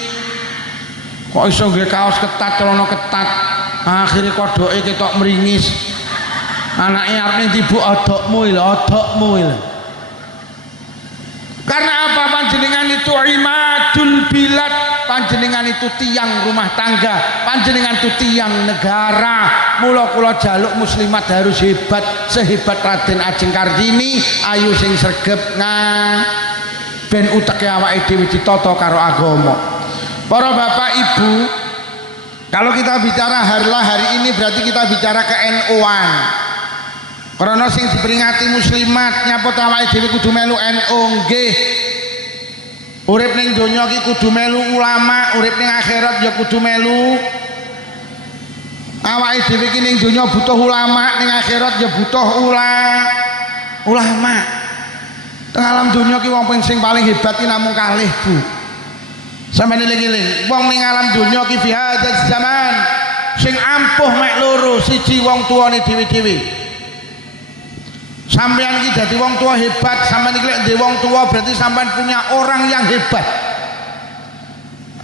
kok iso nggawe kaos ketat celana ketat akhire kodoke ketok mringis anake arep ning odokmu lho karena apa panjenengan itu imadul bilad panjenengan itu tiang rumah tangga panjenengan itu tiang negara mula kula jaluk muslimat harus hebat sehebat Raden Ajeng Kartini ayu sing sregep ben uteke awake dhewe ditata karo agama para bapak ibu kalau kita bicara harlah hari ini berarti kita bicara ke NU-an karena sing diperingati muslimat nyapa awake dhewe kudu melu NU nggih urip ning donya iki kudu melu ulama urip ning akhirat ya kudu melu awake dhewe iki ning donya butuh ulama ning akhirat ya butuh ulama teng alam donya ki wong sing paling hebat ki namung kalih Bu sampeyan eling-eling wong ning alam donya ki fi hadzal zaman sing ampuh mek loro siji wong tuane dhewe-dhewe sampean iki dadi wong tua hebat sampean iki lek ndek wong tua berarti sampean punya orang yang hebat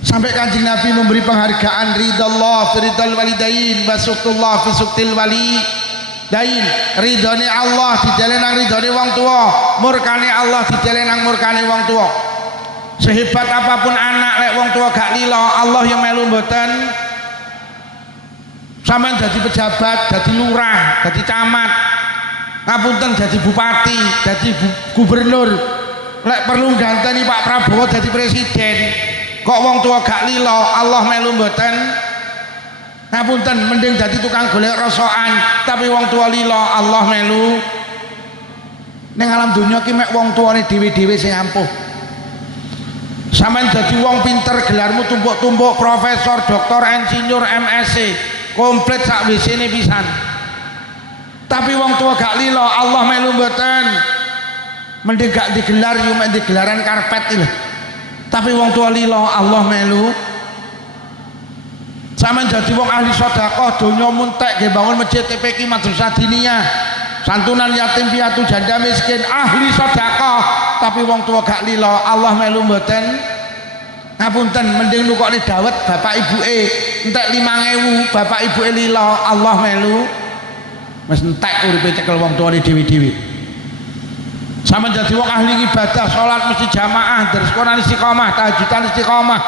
sampai Kanjeng Nabi memberi penghargaan ridallah fi ridal walidain wa suqtullah fi suqtil walidain ridane Allah dijale nang ridane wong tua murkane Allah dijale nang murkane wong tua sehebat apapun anak lek wong tua gak lila Allah yang melu mboten sampean dadi pejabat dadi lurah dadi camat ngapunten jadi bupati, jadi gubernur lek perlu ganteni Pak Prabowo jadi presiden kok wong tua gak lilo Allah melu mboten ngapunten mending jadi tukang golek rosokan tapi wong tua lilo Allah melu ning alam dunya ki mek wong tuane dhewe-dhewe sing ampuh sampean jadi wong pinter gelarmu tumpuk-tumpuk profesor, doktor, insinyur, MSc komplit sak WC-ne pisan tapi wong tua gak lilo Allah melu mboten mending gak digelar yo mek digelaran karpet iki tapi wong tua lilo Allah melu sampean dadi wong ahli sedekah donya muntek nggih bangun masjid TPQ madrasah diniyah santunan yatim piatu janda miskin ahli sedekah tapi wong tua gak lilo Allah melu mboten ngapunten mending nukokne dawet bapak ibuke entek 5.000 bapak ibuke lilo Allah melu wis entek uripe cekel wong tuane dhewe-dhewe sampeyan dadi wong ahli ibadah salat mesti jamaah terus Quran istiqomah tahajudan istiqomah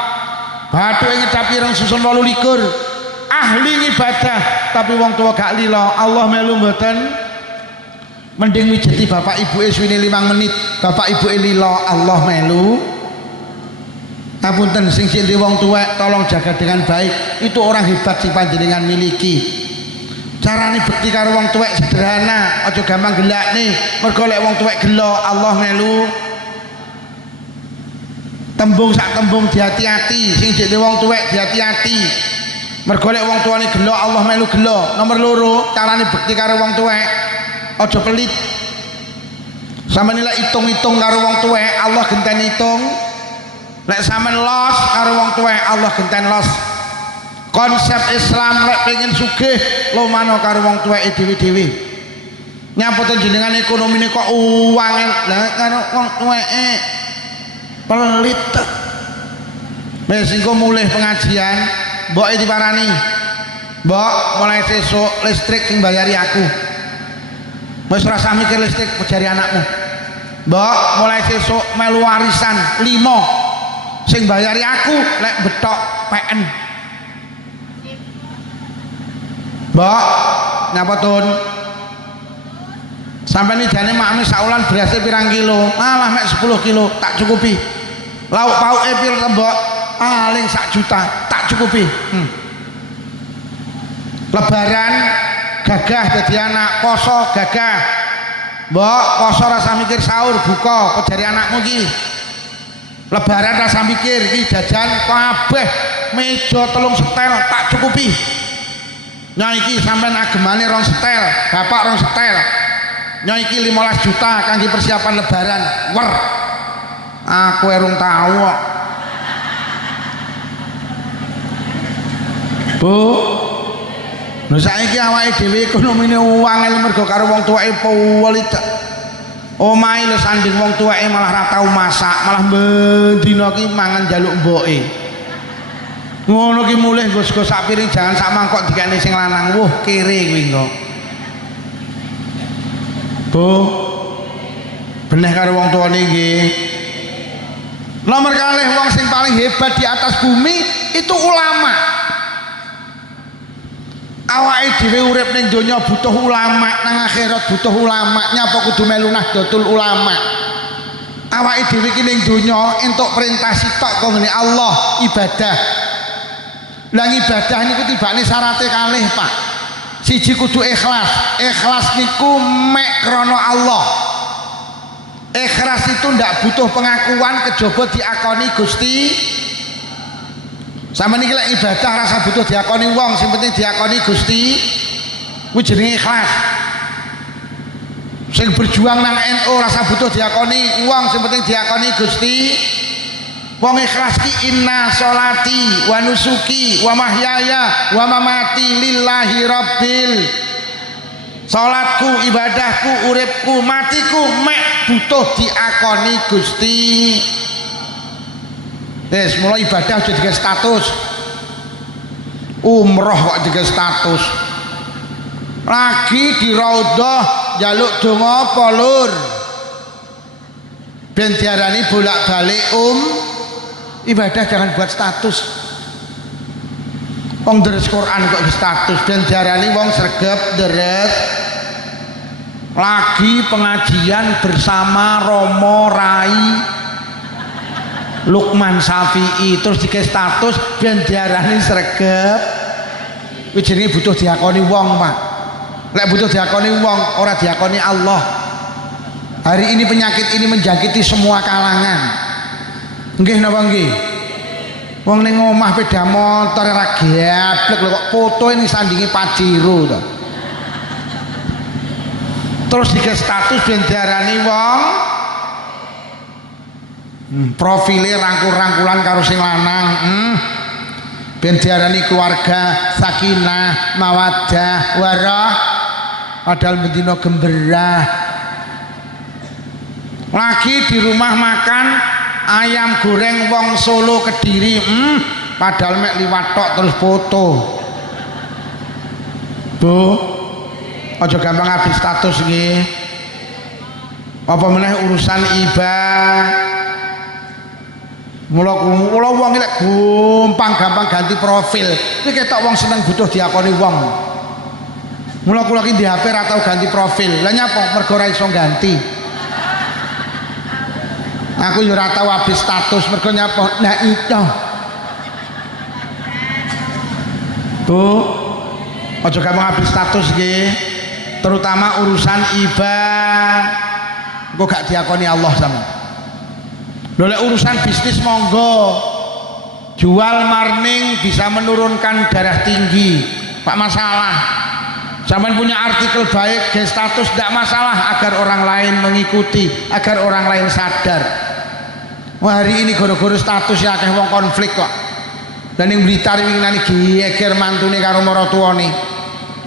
bathuke ngecapi rong susun 28 ahli ibadah tapi wong tua gak lila Allah melu mboten mending mijeti bapak ibuke suwene 5 menit bapak ibuke lila Allah melu ngapunten sing sing wong tuwek tolong jaga dengan baik itu orang hebat sing panjenengan miliki carane bekti karo wong tuwek sederhana aja gampang gelakne mergo lek wong tuwek gelo Allah melu tembung sak tembung dihati-hati sing jek wong tuwek dihati-hati mergo lek wong tuane gelo Allah melu gelo nomor loro carane bekti karo wong tuwek aja pelit Sampeyan nilai hitung-hitung karo wong tuwek Allah genten hitung. Lek sampeyan los karo wong tuwek Allah genten los. Konsep Islam lek pengen sugih lumano karo wong tuweke dhewe-dhewe. Nyaput jenengan ekonomine kok uang lah karo wong tuweke pelit. Wis engko mulih pengajian, mboke diparani. Mbok, mulai sesuk listrik sing bayari aku. Wis ora usah mikir listrik pejari anakmu. Mbok, mulai sesuk melu warisan 5 sing bayari aku lek betok PN. Mbok, nyapa tun? Sampai ini jane makmi saulan berasnya pirang kilo, malah mek 10 kilo tak cukupi. Lauk pauk pil tembok paling 1 juta tak cukupi. Lebaran gagah jadi anak, poso gagah. Mbok poso rasa mikir sahur buka kejari anakmu ki. Lebaran rasa mikir ki jajan kabeh meja 3 setel tak cukupi. Nyai iki sampean agemane 2 setel, bapak 2 setel. Nyai iki 15 juta kangge persiapan lebaran. Wer. Aku erung tahu kok. Bu. Lho saiki awake dhewe ekonomine uang mergo karo wong tuweke pelit. Omahe lho sanding wong tuweke malah ra tau masak, malah bendina ki mangan njaluk mboke. Ngono ki mulih nggo sak piring jangan sak mangkok dikene sing lanang. Wuh, kere kuwi engko. Bu, beneh karo wong tuane nggih. Nomor kalih wong sing paling hebat di atas bumi itu ulama. Awake dhewe urip ning donya butuh ulama, nang akhirat butuh ulama. Nyapa kudu melu Nahdlatul Ulama. Awake dhewe iki ning donya entuk perintah sitok kok ngene Allah ibadah. Lah ibadah niku tibane syaratnya kalih, Pak. Siji kudu ikhlas. Ikhlas niku mek krana Allah. Ikhlas itu ndak butuh pengakuan kejaba diakoni Gusti. Sama niki lek ibadah rasa butuh diakoni wong, sing penting diakoni Gusti. Kuwi jenenge ikhlas. Sing berjuang nang NU rasa butuh diakoni wong, sing penting diakoni Gusti. Wong ikhlas ki inna sholati wa nusuki wa mahyaya wa mamati lillahi rabbil. Salatku, ibadahku, uripku, matiku mek butuh diakoni Gusti. Wis mulai ibadah aja digawe status. Umroh kok digawe status. Lagi di raudhah njaluk donga apa lur? Ben diarani bolak-balik ibadah jangan buat status. Wong deres Quran kok status ben diarani wong sregep deres. Lagi pengajian bersama Romo Rai Lukman Syafi'i terus dikasih status ben diarani sregep. Kuwi jenenge butuh diakoni wong, Pak. Lek butuh diakoni wong ora diakoni Allah. Hari ini penyakit ini menjangkiti semua kalangan. Nggih napa nggih? Wong ning omah sepeda motor ora geblek lho kok foto ini sandingi Pajero to. Terus dikasih status ben diarani wong profile rangkul-rangkulan karo sing lanang. Ben diarani keluarga sakinah mawaddah warah padahal bendina gemberah. Lagi di rumah makan ayam goreng wong Solo Kediri, padahal mek liwat tok terus foto. Bu, aja gampang habis status nggih. Apa meneh urusan mula wong lek gampang ganti profil. Iki ketok wong seneng butuh diakoni wong. Mula kula ki di HP ra tau ganti profil. Lah nyapa mergo ora iso ganti. Aku yo ora tau habis status mergo nyapa nah itu. Bu, aja gampang habis status nggih. Terutama urusan kok gak diakoni Allah sama. Lho lek urusan bisnis monggo. Jual marning bisa menurunkan darah tinggi. Pak masalah. Sampean punya artikel baik, ge status tidak masalah agar orang lain mengikuti, agar orang lain sadar. Wah, hari ini gara-gara status ya akeh wong konflik kok. Dan yang Blitar winginane geger mantune karo maratuwane.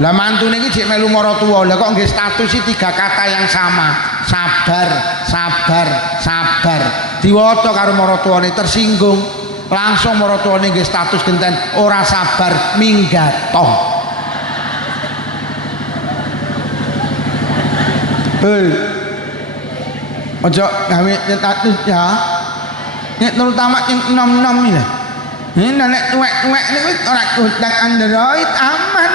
Lah mantune iki jek melu maratuwa, lah kok nggih status iki 3 kata yang sama. Sabar, sabar, sabar. Diwaca karo maratuwane tersinggung. Langsung maratuwane nggih status genten ora sabar minggat. Hei, ojo gawe status ya. Nek terutama yang nom-nom ini. Ini nek tuwek-tuwek ini ora kutang Android aman.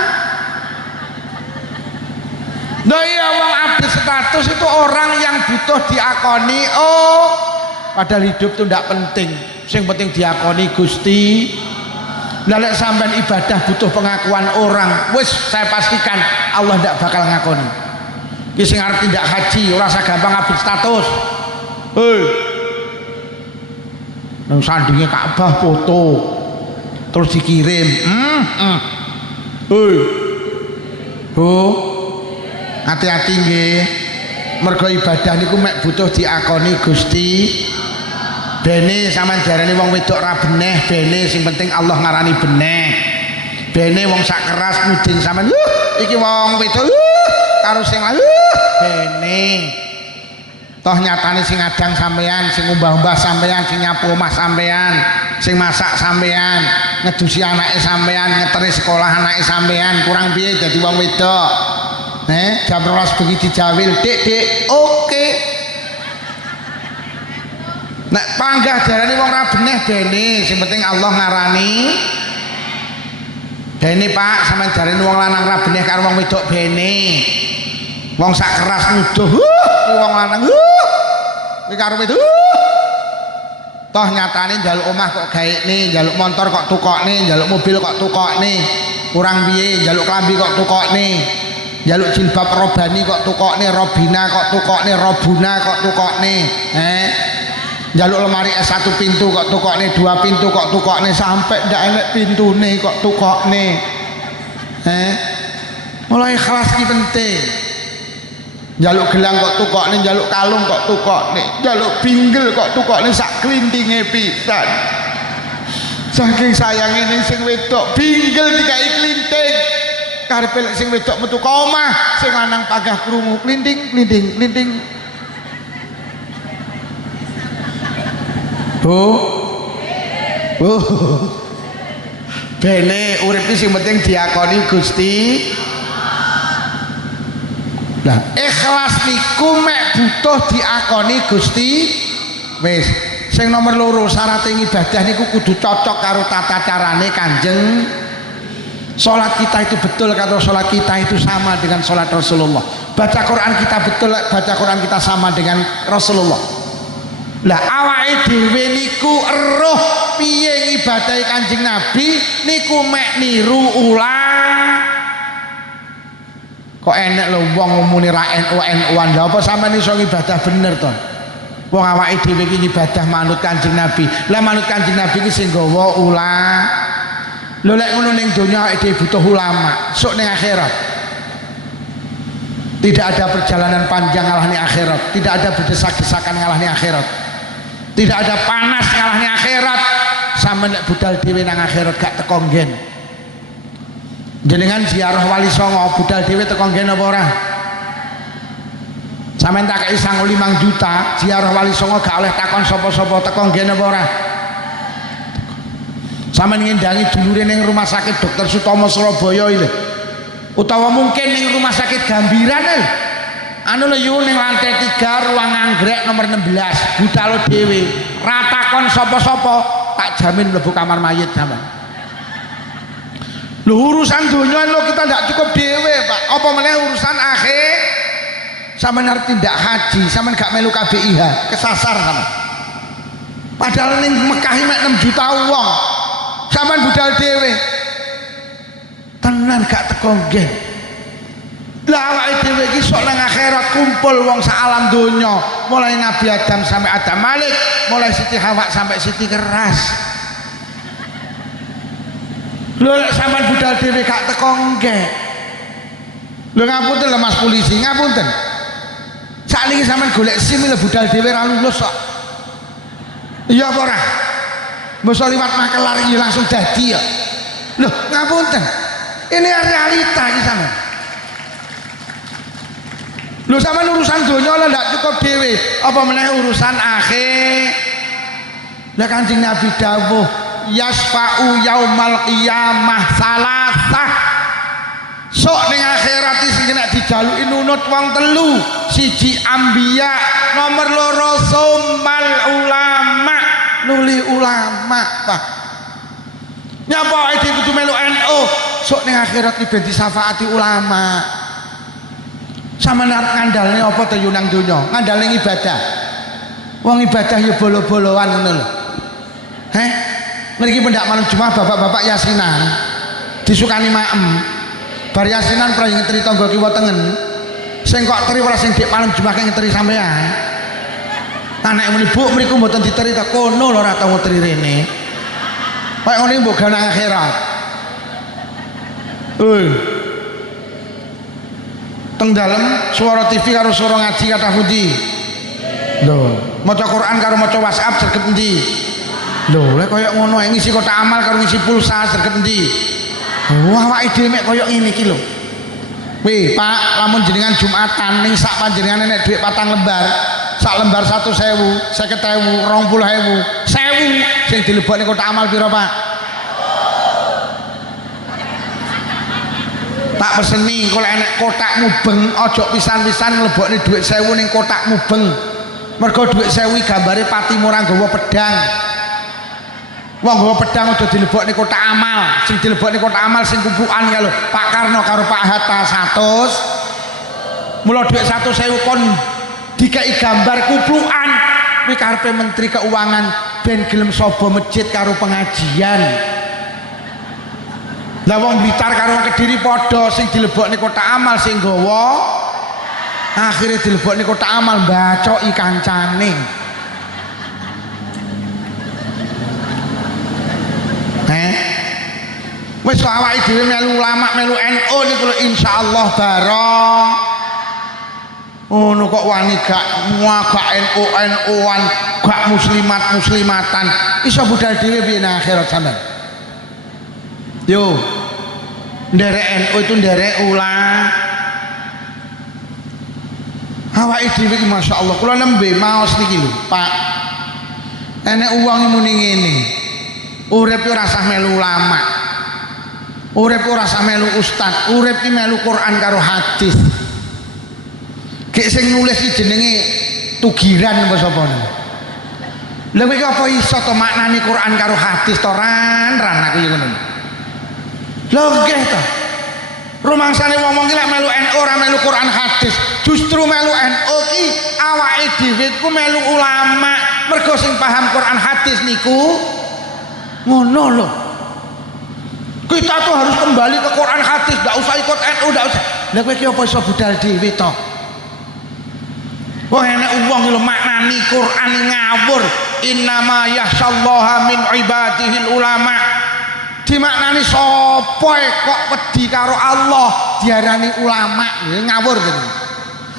Nah iya, wong update status itu orang yang butuh diakoni. Oh, padahal hidup itu tidak penting. Yang penting diakoni Gusti. Nah, lek sampean ibadah butuh pengakuan orang, wis saya pastikan Allah tidak bakal ngakoni. Sing arep tindak haji ora usah gampang update status. Hei. Nang sandinge Ka'bah foto. Terus dikirim. Hei. Bu. Hati-hati nggih. Mergo ibadah niku mek butuh diakoni Gusti. Bene sampean diarani wong wedok ra beneh, bene sing penting Allah ngarani beneh. Bene wong sak keras mudin sampean, iki wong wedok karo sing bene toh nyatane sing ngadang sampean, sing umbah-umbah sampean, sing nyapu omah sampean, sing masak sampean, ngedusi anake sampean, ngeteri sekolah anake sampean, kurang piye dadi wong wedok. Jam 12 bengi dijawil, Dik, oke. Nek panggah darani wong ra beneh bene, sing penting Allah ngarani. Bene Pak, sampean darani wong lanang ra beneh karo wong wedok bene. Wong sak keras nuduh wong lanang kuwi karo wedok toh nyatane njaluk omah kok gaekne, njaluk motor kok tukokne, njaluk mobil kok tukokne, kurang piye njaluk klambi kok tukokne, njaluk jilbab robani kok tukokne, robina kok tukokne, robuna kok tukokne, njaluk lemari S1 pintu kok tukokne, 2 pintu kok tukokne, sampai ndak enek pintune kok tukokne. Mulai ikhlas ki penting. Njaluk gelang kok tukokne, njaluk kalung kok tukokne, njaluk binggel kok tukokne sak klintinge pisan. Saking sayange ning sing wedok, binggel dikai klinting. Karepe lek sing wedok metu ka omah, sing lanang panggah krungu klinting klinting klinting. Bu. Bene urip iki sing penting diakoni Gusti. Nah, ikhlas niku mek butuh diakoni Gusti. Wis, sing nomor 2 syarat ibadah niku kudu cocok karo tata carane Kanjeng. Salat kita itu betul karo salat kita itu sama dengan salat Rasulullah. Baca Quran kita betul, baca Quran kita sama dengan Rasulullah. Lah awake dhewe niku eruh piye ngibadahi Kanjeng Nabi niku mek niru ulang. Kok enek lho wong ngomongin ra NU-NU-an, lha apa sampean iso ibadah bener to? Wong awake dhewe iki ibadah manut Kanjeng Nabi. Lah manut Kanjeng Nabi iki sing nggawa ulama. Lho lek ngono ning donya awake dhewe butuh ulama, sok ning akhirat. Tidak ada perjalanan panjang ngalahni akhirat, tidak ada berdesak-desakan ngalahni akhirat. Tidak ada panas ngalahni akhirat. Sampe nek budal dhewe nang akhirat gak teko nggen. Jenengan ziarah Wali Songo budal dhewe teko nggen apa ora? Sampeyan tak kei sangu 5 juta ziarah Wali Songo gak oleh takon sapa-sapa teko nggen apa ora? Sampeyan ngendangi dulure ning rumah sakit Dr. Sutomo Surabaya iki. Utawa mungkin ning rumah sakit Gambiran anu lho yo ning lantai 3 ruang anggrek nomor 16 budal dhewe ra takon sapa-sapa tak jamin mlebu kamar mayit sampeyan. Loh urusan dunia lo kita tidak cukup dewe Pak, apa meneh urusan akhir. Sampeyan arep tindak haji, sampeyan gak melu KBIH, kesasar sama. Padahal ning Mekah mek 6 juta wong. Sampeyan budal dewe. Tenan gak teko nggih. Lah awake dhewe iki sok nang akhirat kumpul wong sak alam donya, mulai Nabi Adam sampai Adam Malik, mulai Siti Hawa sampai Siti Keras. Lho lek sampean budal dhewe gak teko nggih. Lho ngapunten lho Mas polisi, ngapunten. Sakniki sampean golek SIM lho budal dhewe ra lulus kok. Iya apa ora? Mosok liwat makelar iki langsung dadi ya. Lho ngapunten. Ini realita iki sampean. Lho sampean urusan donya lho ndak cukup dhewe, apa meneh urusan akhir. Lah Kanjeng Nabi dawuh, yasfa'u yaumal qiyamah salasah. Sok ning akhirat iki nek dijaluki nunut wong telu, siji ambiya, nomor loro sumal ulama, nuli ulama, Pak. Nyapa iki kudu melu NU, sok ning akhirat iki ben disafaati ulama. Sampeyan ngandalne apa to yo nang donya? Ngandalne ibadah. Wong ibadah ya bolo-boloan ngono lho. Heh, mriki pendak malam Jumat bapak-bapak yasinan disukani maem. Bar yasinan pra ngetri tangga kiwa tengen. Sing kok teri ora sing dik malam Jumat ngetri sampean. Anek muni Bu mriku mboten diteri ta kono lho ora tau ngetri rene. Kaya ngene mbok gawe nang akhirat. Teng dalem suara TV karo suara ngaji kata pundi? Lho, maca Quran karo maca WhatsApp sregep endi? Lho, lek kaya ngono ngisi kotak amal karo ngisi pulsa sregep endi? Wah, awake dhewe mek kaya ngene iki lho. Wih, Pak, lamun jenengan Jumatan ning sak panjenengan nek dhuwit 4 lembar, sak lembar 1.000, 50.000, 20.000, 1.000 sing dilebokne kotak amal pira, Pak? Tak peseni kalau enek kotak mubeng ojo pisan-pisan nglebokne dhuwit 1.000 ning kotak mubeng. Mergo dhuwit 1.000 gambare pati murah nggawa pedang. Wong nggawa pedang udah dilebokne kotak amal, sing dilebokne kotak amal sing kumpukan ya lho. Pak Karno karo Pak Hatta 100. Mula dhuwit 100.000 kon dikai gambar kuplukan kuwi karepe Menteri Keuangan ben gelem saba masjid karo pengajian. Lah wong Blitar karo Kediri padha sing dilebokne kotak amal sing nggawa akhire dilebokne kotak amal mbacoki kancane. Wis awake dhewe melu ulama melu NU niku lho insyaallah bareng. Ngono kok wani gak gak NU-NU-an, gak muslimat-muslimatan. Iso budal dhewe piye nang akhirat sampean? Yo. Nderek NU itu nderek ulah. Awake dhewe iki masyaallah kula nembe maos niki lho, Pak. Enek wong muni ngene. Urip ora usah melu ulama. Urip ora usah melu ustaz, urip ki melu Quran karo hadis. Gek sing nulis iki jenenge Tugiran apa sapa niku. Lha kowe apa iso to maknani Quran karo hadis to ran aku yo ngono. Lho nggih to. Rumangsane wong-wong iki lek melu NU ora melu Quran hadis, justru melu NU ki awake dhewe ku melu ulama. Mergo sing paham Quran hadis niku ngono lho. Kita tuh harus kembali ke Quran hadis, nggak usah ikut NU, nggak usah. Lah kowe ki apa iso budal dhewe to? Wah enek wong lho maknani Quran ngawur. Innama yahsallaha min ibadihil ulama. Dimaknani sapa kok wedi karo Allah diarani ulama. Ngawur gitu.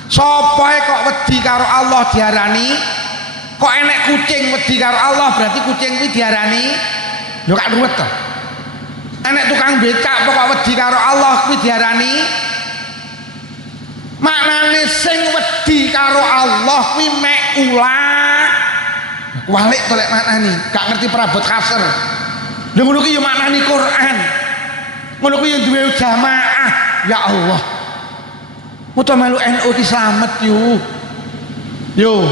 Sapa kok wedi karo Allah diarani kok enek kucing wedi karo Allah berarti kucing kuwi diarani lho gak ruwet to. Enek tukang becak pokok wedi karo Allah kuwi diarani maknane sing wedi karo Allah kuwi mek ulah. Walik to lek maknani, gak ngerti perabot kasar. Lha ngono ki ya maknani Quran. Ngono kuwi ya duwe jamaah. Ya Allah. Muta melu NU ki slamet yo. Yo.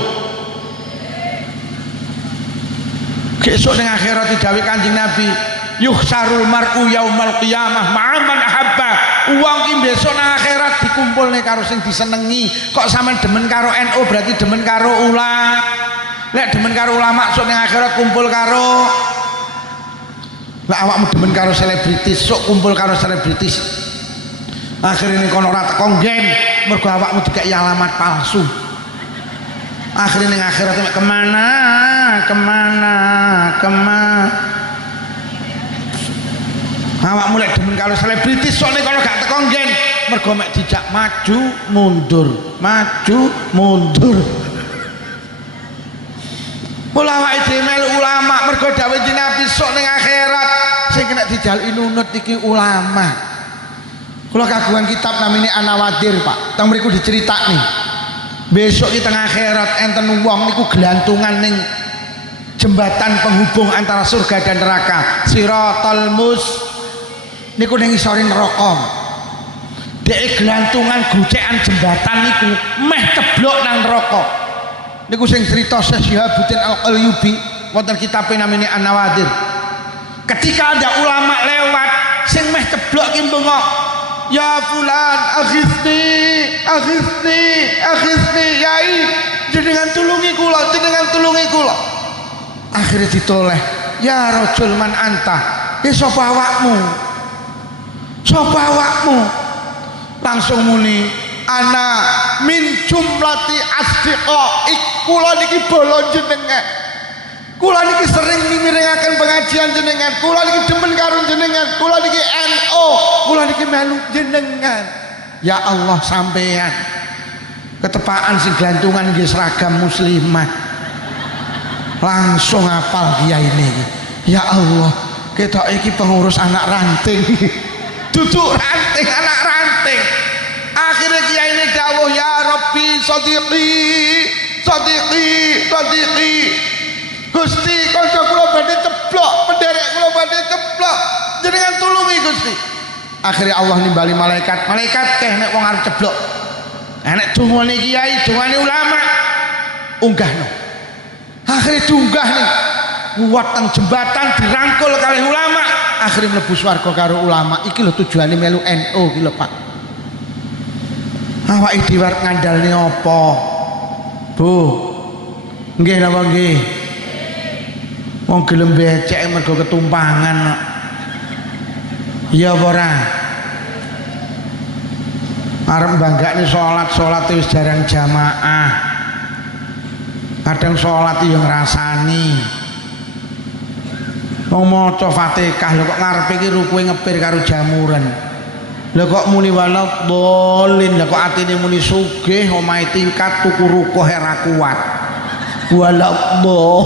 Kesuk ning akhirat didhawuhi Kanjeng Nabi, yuhsarul mar'u yaumal qiyamah ma'aman ahabba. Uang ki besok nang akhirat dikumpulne karo sing disenengi. Kok sampean demen karo NU berarti demen karo ulama. Lek demen karo ulama sok ning akhirat kumpul karo. Lek awakmu demen karo selebritis sok kumpul karo selebritis. Akhirnya kono ora teko nggen mergo awakmu dikek alamat palsu. Akhirnya ning akhirat kemana awak mulai demen kalau selebritis soalnya kalau gak teko nggen mergo mek dijak maju mundur maju mundur. Mula awake dhewe melu ulama mergo dawuh Nabi sok ning akhirat sing kena dijaluki nunut iki ulama. Kula kagungan kitab namine An-Nawadir Pak, teng mriku diceritakni besok di tengah akhirat enten wong niku gelantungan ning jembatan penghubung antara surga dan neraka, Siratal niku ning isore neraka. Dhek gelantungan gocekan jembatan niku meh ceblok nang neraka. Niku sing cerita Syekh Syihabuddin Al-Qalyubi wonten kitab namine An-Nawadir. Ketika ada ulama lewat sing meh ceblok ki bengok, ya fulan aghithni yai, jenengan tulungi kula. Akhirnya ditoleh, ya rajul man anta, sapa awakmu? Langsung muni, ana min jumlati asdiqaik, kula niki bola jenengan, kula niki sering mirengaken pengajian jenengan, kula niki demen karo jenengan, kula niki NU, kula niki melu jenengan. Ya Allah sampean ketepaan sing glantungan nggih seragam muslimah, langsung hafal kiai ini. Ya Allah, ketok iki pengurus anak ranting. Duduk ranting, anak ranting. Akhirnya kiai ini dawuh, ya Rabbi sadiqi Gusti, kanca kula badhe ceblok, penderek kula badhe ceblok, jenengan tulungi Gusti. Akhirnya Allah nimbali malaikat keh nek wong arep ceblok, nek dungane kiai, dungane ulama, unggahno. Akhirnya diunggah nih, kuat teng jembatan dirangkul kali ulama, akhirnya mlebu swarga karo ulama. Iki lho tujuane melu NU iki lho Pak. Awake dhewe arep ngandalne apa? Bu. Nggih napa nggih? Wong gelem becek mergo ketumpangan. Iya apa ora? Arep banggane salat wis jarang jamaah. Kadang sholat yang ngrasani. Wong maca Fatihah lho kok ngarepe iki rukuke ngepir karo jamuran. Lho kok muni walad dolin, lho kok atine muni sugih, omahe tingkat tuku rukuh ora kuat. Walad do.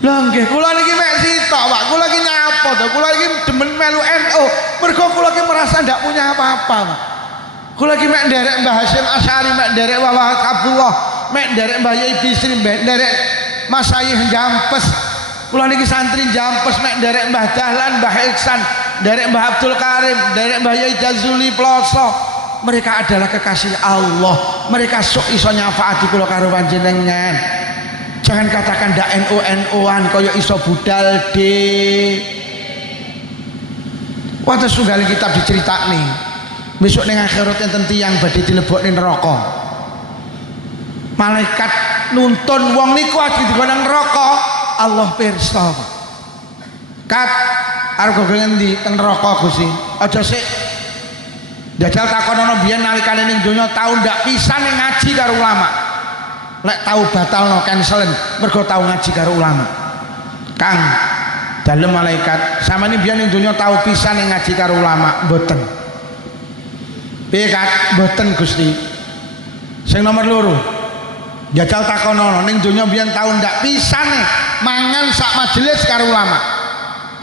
Lah nggih kula niki mek sitok, Pak. Kula iki nyapa to? Kula iki demen melu NU. Mergo kula iki merasa ndak punya apa-apa, Pak. Kula iki mek nderek Mbah Hasyim Asy'ari, mek nderek Wahab Abdullah, mek nderek Mbah Yai Bisri, mek nderek Mas Syayih Jampes. Kula niki santri Jampes, mek nderek Mbah Dahlan, Mbah Iksan, nderek Mbah Abdul Karim, nderek Mbah Yai Jazuli Ploso. Mereka adalah kekasih Allah. Mereka sok iso nyafaati kula karo panjenengan. Jangan katakan ndak NU-NU-an kaya iso budal de. Wonten setunggal kitab diceritakne. Besok ning akhirat enten tiyang badhe dilebokne neraka. Malaikat nuntun wong niku aja digone neraka, Allah pirsa. Kat arep go ngendi teng neraka Gusti? Aja sik. Jajal takonono biyen nalikane ning donya tau ndak pisan ning ngaji karo ulama. Lek tau batalno cancelen mergo tau ngaji karo ulama. Kang, dalem malaikat, sampeyan biyen ning donya tau pisan ning ngaji karo ulama? Mboten. Piye Kak? Mboten Gusti. Sing nomor loro. Jajal takonono ning donya biyen tau ndak pisane mangan sak majelis karo ulama.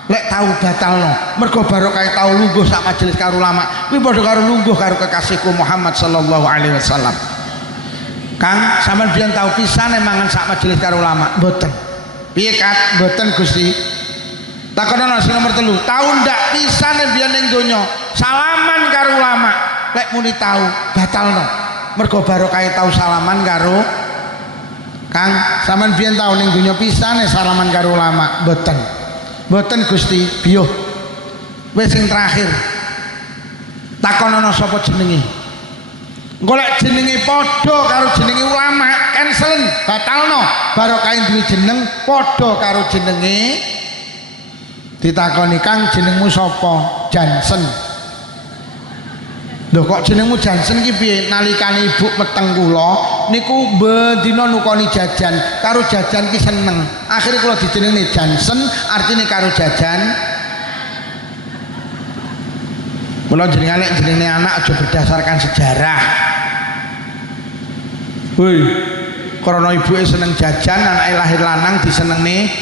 Lek tau batalno mergo barokah tau lungguh sak majelis karo ulama, kuwi padha karo lungguh karo kekasihku Muhammad sallallahu alaihi wasallam. Kang, sampean biyen tau pisane mangan sak majelis karo ulama? Mboten. Piye Kak? Mboten Gusti. Takonono sing nomor 3. Tau ndak pisane biyen ning donya salaman karo ulama? Lek muni tau batalno mergo barokah tau salaman karo Kang, sampean biyen tau ning donya pisane salaman karo ulama? Mboten. Mboten Gusti. Biyuh. Wis sing terakhir. Takonono sapa jenenge? Golek jenenge padha karo jenenge ulama, cancelen, batalno. Barokah duwe jeneng padha karo jenenge. Ditakoni, Kang jenengmu sapa? Jansen. Lho kok jenengmu Jansen iki piye? Nalikane ibu meteng kula niku bendina nukoni jajan, karo jajan ki seneng. Akhire kula dijenengi Jansen, artine karo jajan. Mula jenenge anak aja berdasarkan sejarah. Woi, karena ibuke seneng jajan, anake lahir lanang disenengne.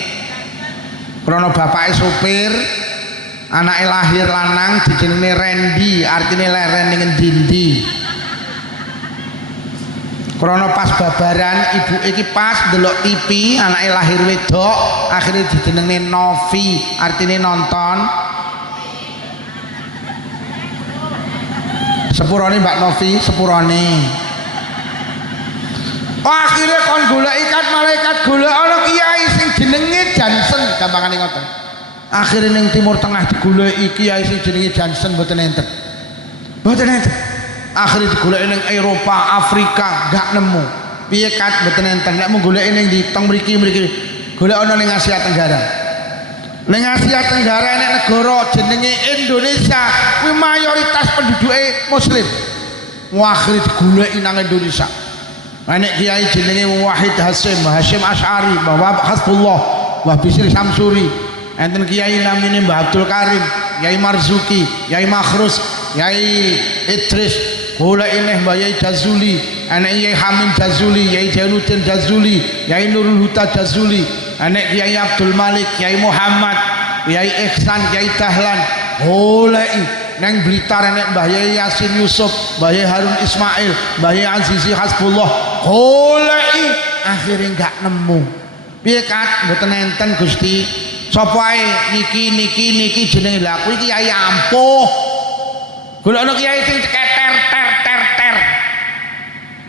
Karena bapake supir, anake lahir lanang dijenenge Randy, artine leren ning endi-endi. Karena pas babaran ibu iki pas delok TV, anake lahir wedok, akhirnya dijenenge Novi, artine nonton. Sepurone Mbak Novi, sepurone. Akhirnya kon golek ikat malaikat golek ana kiai sing jenenge Johnson, gampangane ngoten. Akhirnya ning Timur Tengah digoleki kiai sing jenenge Johnson mboten enten. Mboten enten. Akhirnya digoleki ning Eropa, Afrika, gak nemu. Piye kat mboten enten. Nek mung goleki ning di teng mriki golek ana ning Asia Tenggara. Ning Asia Tenggara nek negara jenenge Indonesia kuwi mayoritas penduduke muslim. Akhirnya digoleki nang Indonesia. Nek kiai jenenge Wahid Hasyim Asy'ari, Mbah Hasbullah, Mbah Bisri Samsuri, enten kiai namine Mbah Abdul Karim, Kiai Marzuki, Kiai Makhrus, Kiai Idris, golek ineh Mbah Yai Jazuli, anak Kiai Hamim Jazuli, Kiai Jainuddin Jazuli, Kiai Nurul Huda Jazuli, anak Kiai Abdul Malik, Kiai Muhammad, Kiai Ihsan, Kiai Dahlan, goleki neng Blitar enek Mbah Yai Yasin Yusuf, Mbah Yai Harun Ismail, Mbah Yai Azizi Hasbullah, goleki akhirnya enggak nemu. Piye kat mboten enten Gusti. Sapa ae niki jenenge lha kuwi kiai ampuh. Golekno kiai sing ceketer.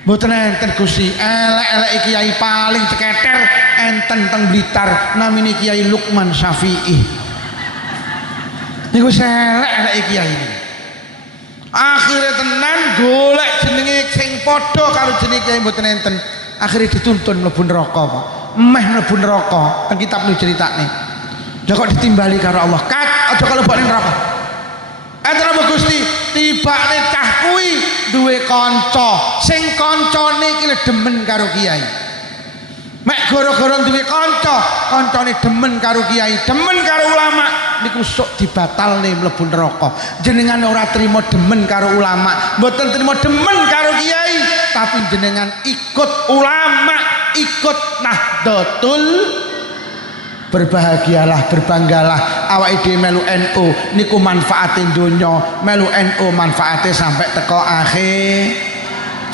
Mboten enten Gusti. Elek-elek kiai paling ceketer enten teng Blitar namine Kiai Lukman Syafi'i. Niku elek kiai ini. Akhirnya tenan golek jenenge sing padha karo jenenge kiai mboten enten. Akhirnya dituntun mlebu neraka, Pak. Meh mlebu neraka. Teng kitab niku critakne. Lah kok ditimbali karo Allah. Kat aja kalebok ning neraka. Enten apa Gusti? Tibane cah kuwi duwe kanca. Sing kancane iki demen karo kiai. Mek gara-gara duwe kanca, kancane demen karo kiai, demen karo ulama, niku sok dibatalne mlebu neraka. Jenengan ora trimo demen karo ulama, mboten trimo demen karo kiai, tapi jenengan ikut ulama, ikut Nahdlatul. Berbahagialah, berbanggalah awake dhewe melu NU niku manfaate donya, melu NU manfaate sampai teko akhir.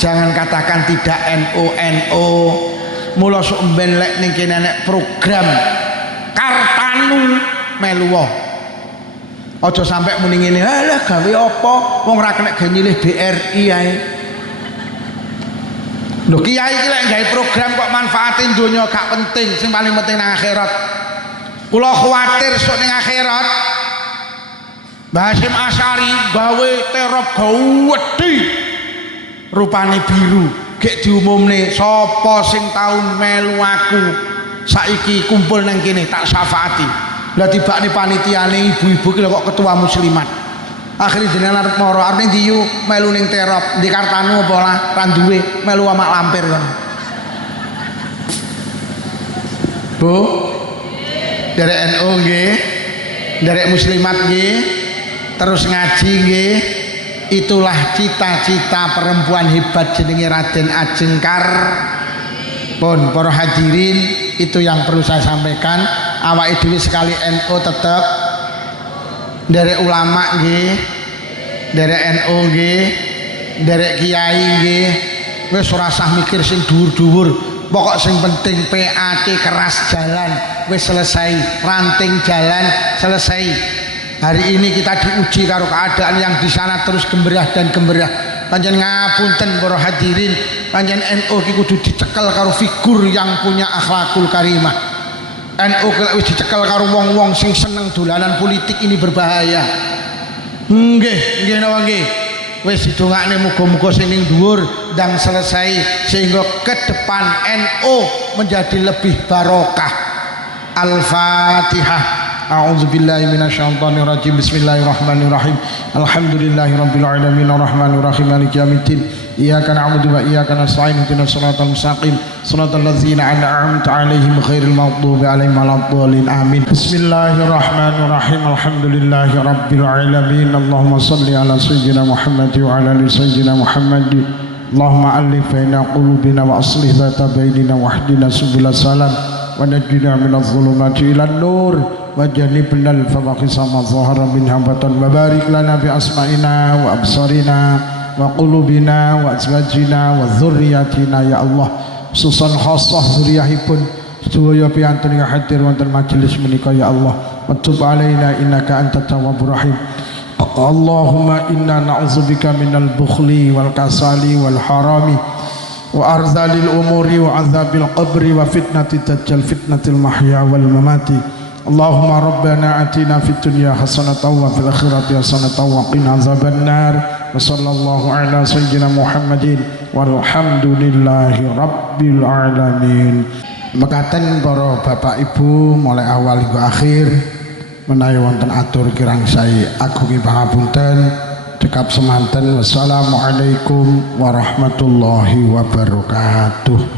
Jangan katakan tidak NU. Mula sok mben lek ning kene nek program Kartanu melu wae. Aja sampe muni ngene, alah gawe apa wong ora kena nyilih BRI ae. Lho kiai iki lek gawe program kok manfaatin donya gak penting, sing paling penting nang akhirat. Kula kuwatir sok ning akhirat Mbah Hasyim Asy'ari gawe terop gedhe rupane biru. Gek diumumne sapa sing taun melu aku saiki kumpul nang kene tak syafaati. Lah tibane panitiane ibu-ibu ki kok ketua muslimat. Akhire jenengan arep mara arep ning ndi melu ning terop di Kartanu apa lah ra duwe melu amak lampir kono. Bu derek NU nggih, derek muslimat nggih, terus ngaji nggih. Itulah cita-cita perempuan hebat jenenge Raden Ajeng Pun para hadirin, itu yang perlu saya sampaikan. Awake dhewe sekali NU tetep derek ulama nggih, derek NU nggih, derek kiai nggih, wis ora usah mikir sing dhuwur-dhuwur. Pokok sing penting PAT keras jalan, wis selesai, ranting jalan selesai. Hari ini kita diuji karo keadaan yang di sana terus gemberah dan gemberah. Panjen ngapunten para hadirin, panjen NU ki kudu dicekel karo figur yang punya akhlakul karimah. NU ki wis dicekel karo wong-wong sing seneng dolanan politik ini berbahaya. Nggih napa nggih. Wis didongakne muga-muga sing ning dhuwur ndang selesai sehingga ke depan NU menjadi lebih barokah. Al-Fatihah. A'udzubillahi minasyaitonir rajim. Bismillahirrahmanirrahim. Alhamdulillahirabbil alamin arrahmanir rahim maliki yaumiddin. Iyyaka na'budu wa iyyaka nasta'in ihdinas siratal mustaqim صراط الذين أنعمت عليهم غير المغضوب عليهم ولا الضالين آمين. بسم الله الرحمن الرحيم. الحمد لله رب العالمين. اللهم صل على سيدنا محمد وعلى آل سيدنا محمد. اللهم ألف بين قلوبنا وأصلح ذات بيننا واهدنا سبل السلام ونجنا من الظلمات إلى النور وجنبنا الفواحش ما ظهر منها وبطن وبارك لنا بأسمائنا وأبصارنا وقلوبنا وأزواجنا وذرياتنا يا الله. Susan khasah zuriyahipun sedaya piantun yang hadir wonten majelis menika ya Allah. Wa tub alaina innaka antat tawwabur rahim. Allahumma inna na'udzubika minal bukhli wal kasali wal harami wa arzalil umuri wa azabil qabri wa fitnati dajjal fitnatil mahya wal mamati. Allahumma rabbana atina fid dunya hasanatan wa fil akhirati hasanatan wa qina azabannar. Wa sallallahu ala sayyidina Muhammadin walhamdulillahi rabbil alamin. Mekaten para bapak ibu mulai awal hingga akhir menawi wonten atur kirang sae agungi pangapunten cekap semanten. Wassalamualaikum warahmatullahi wabarakatuh.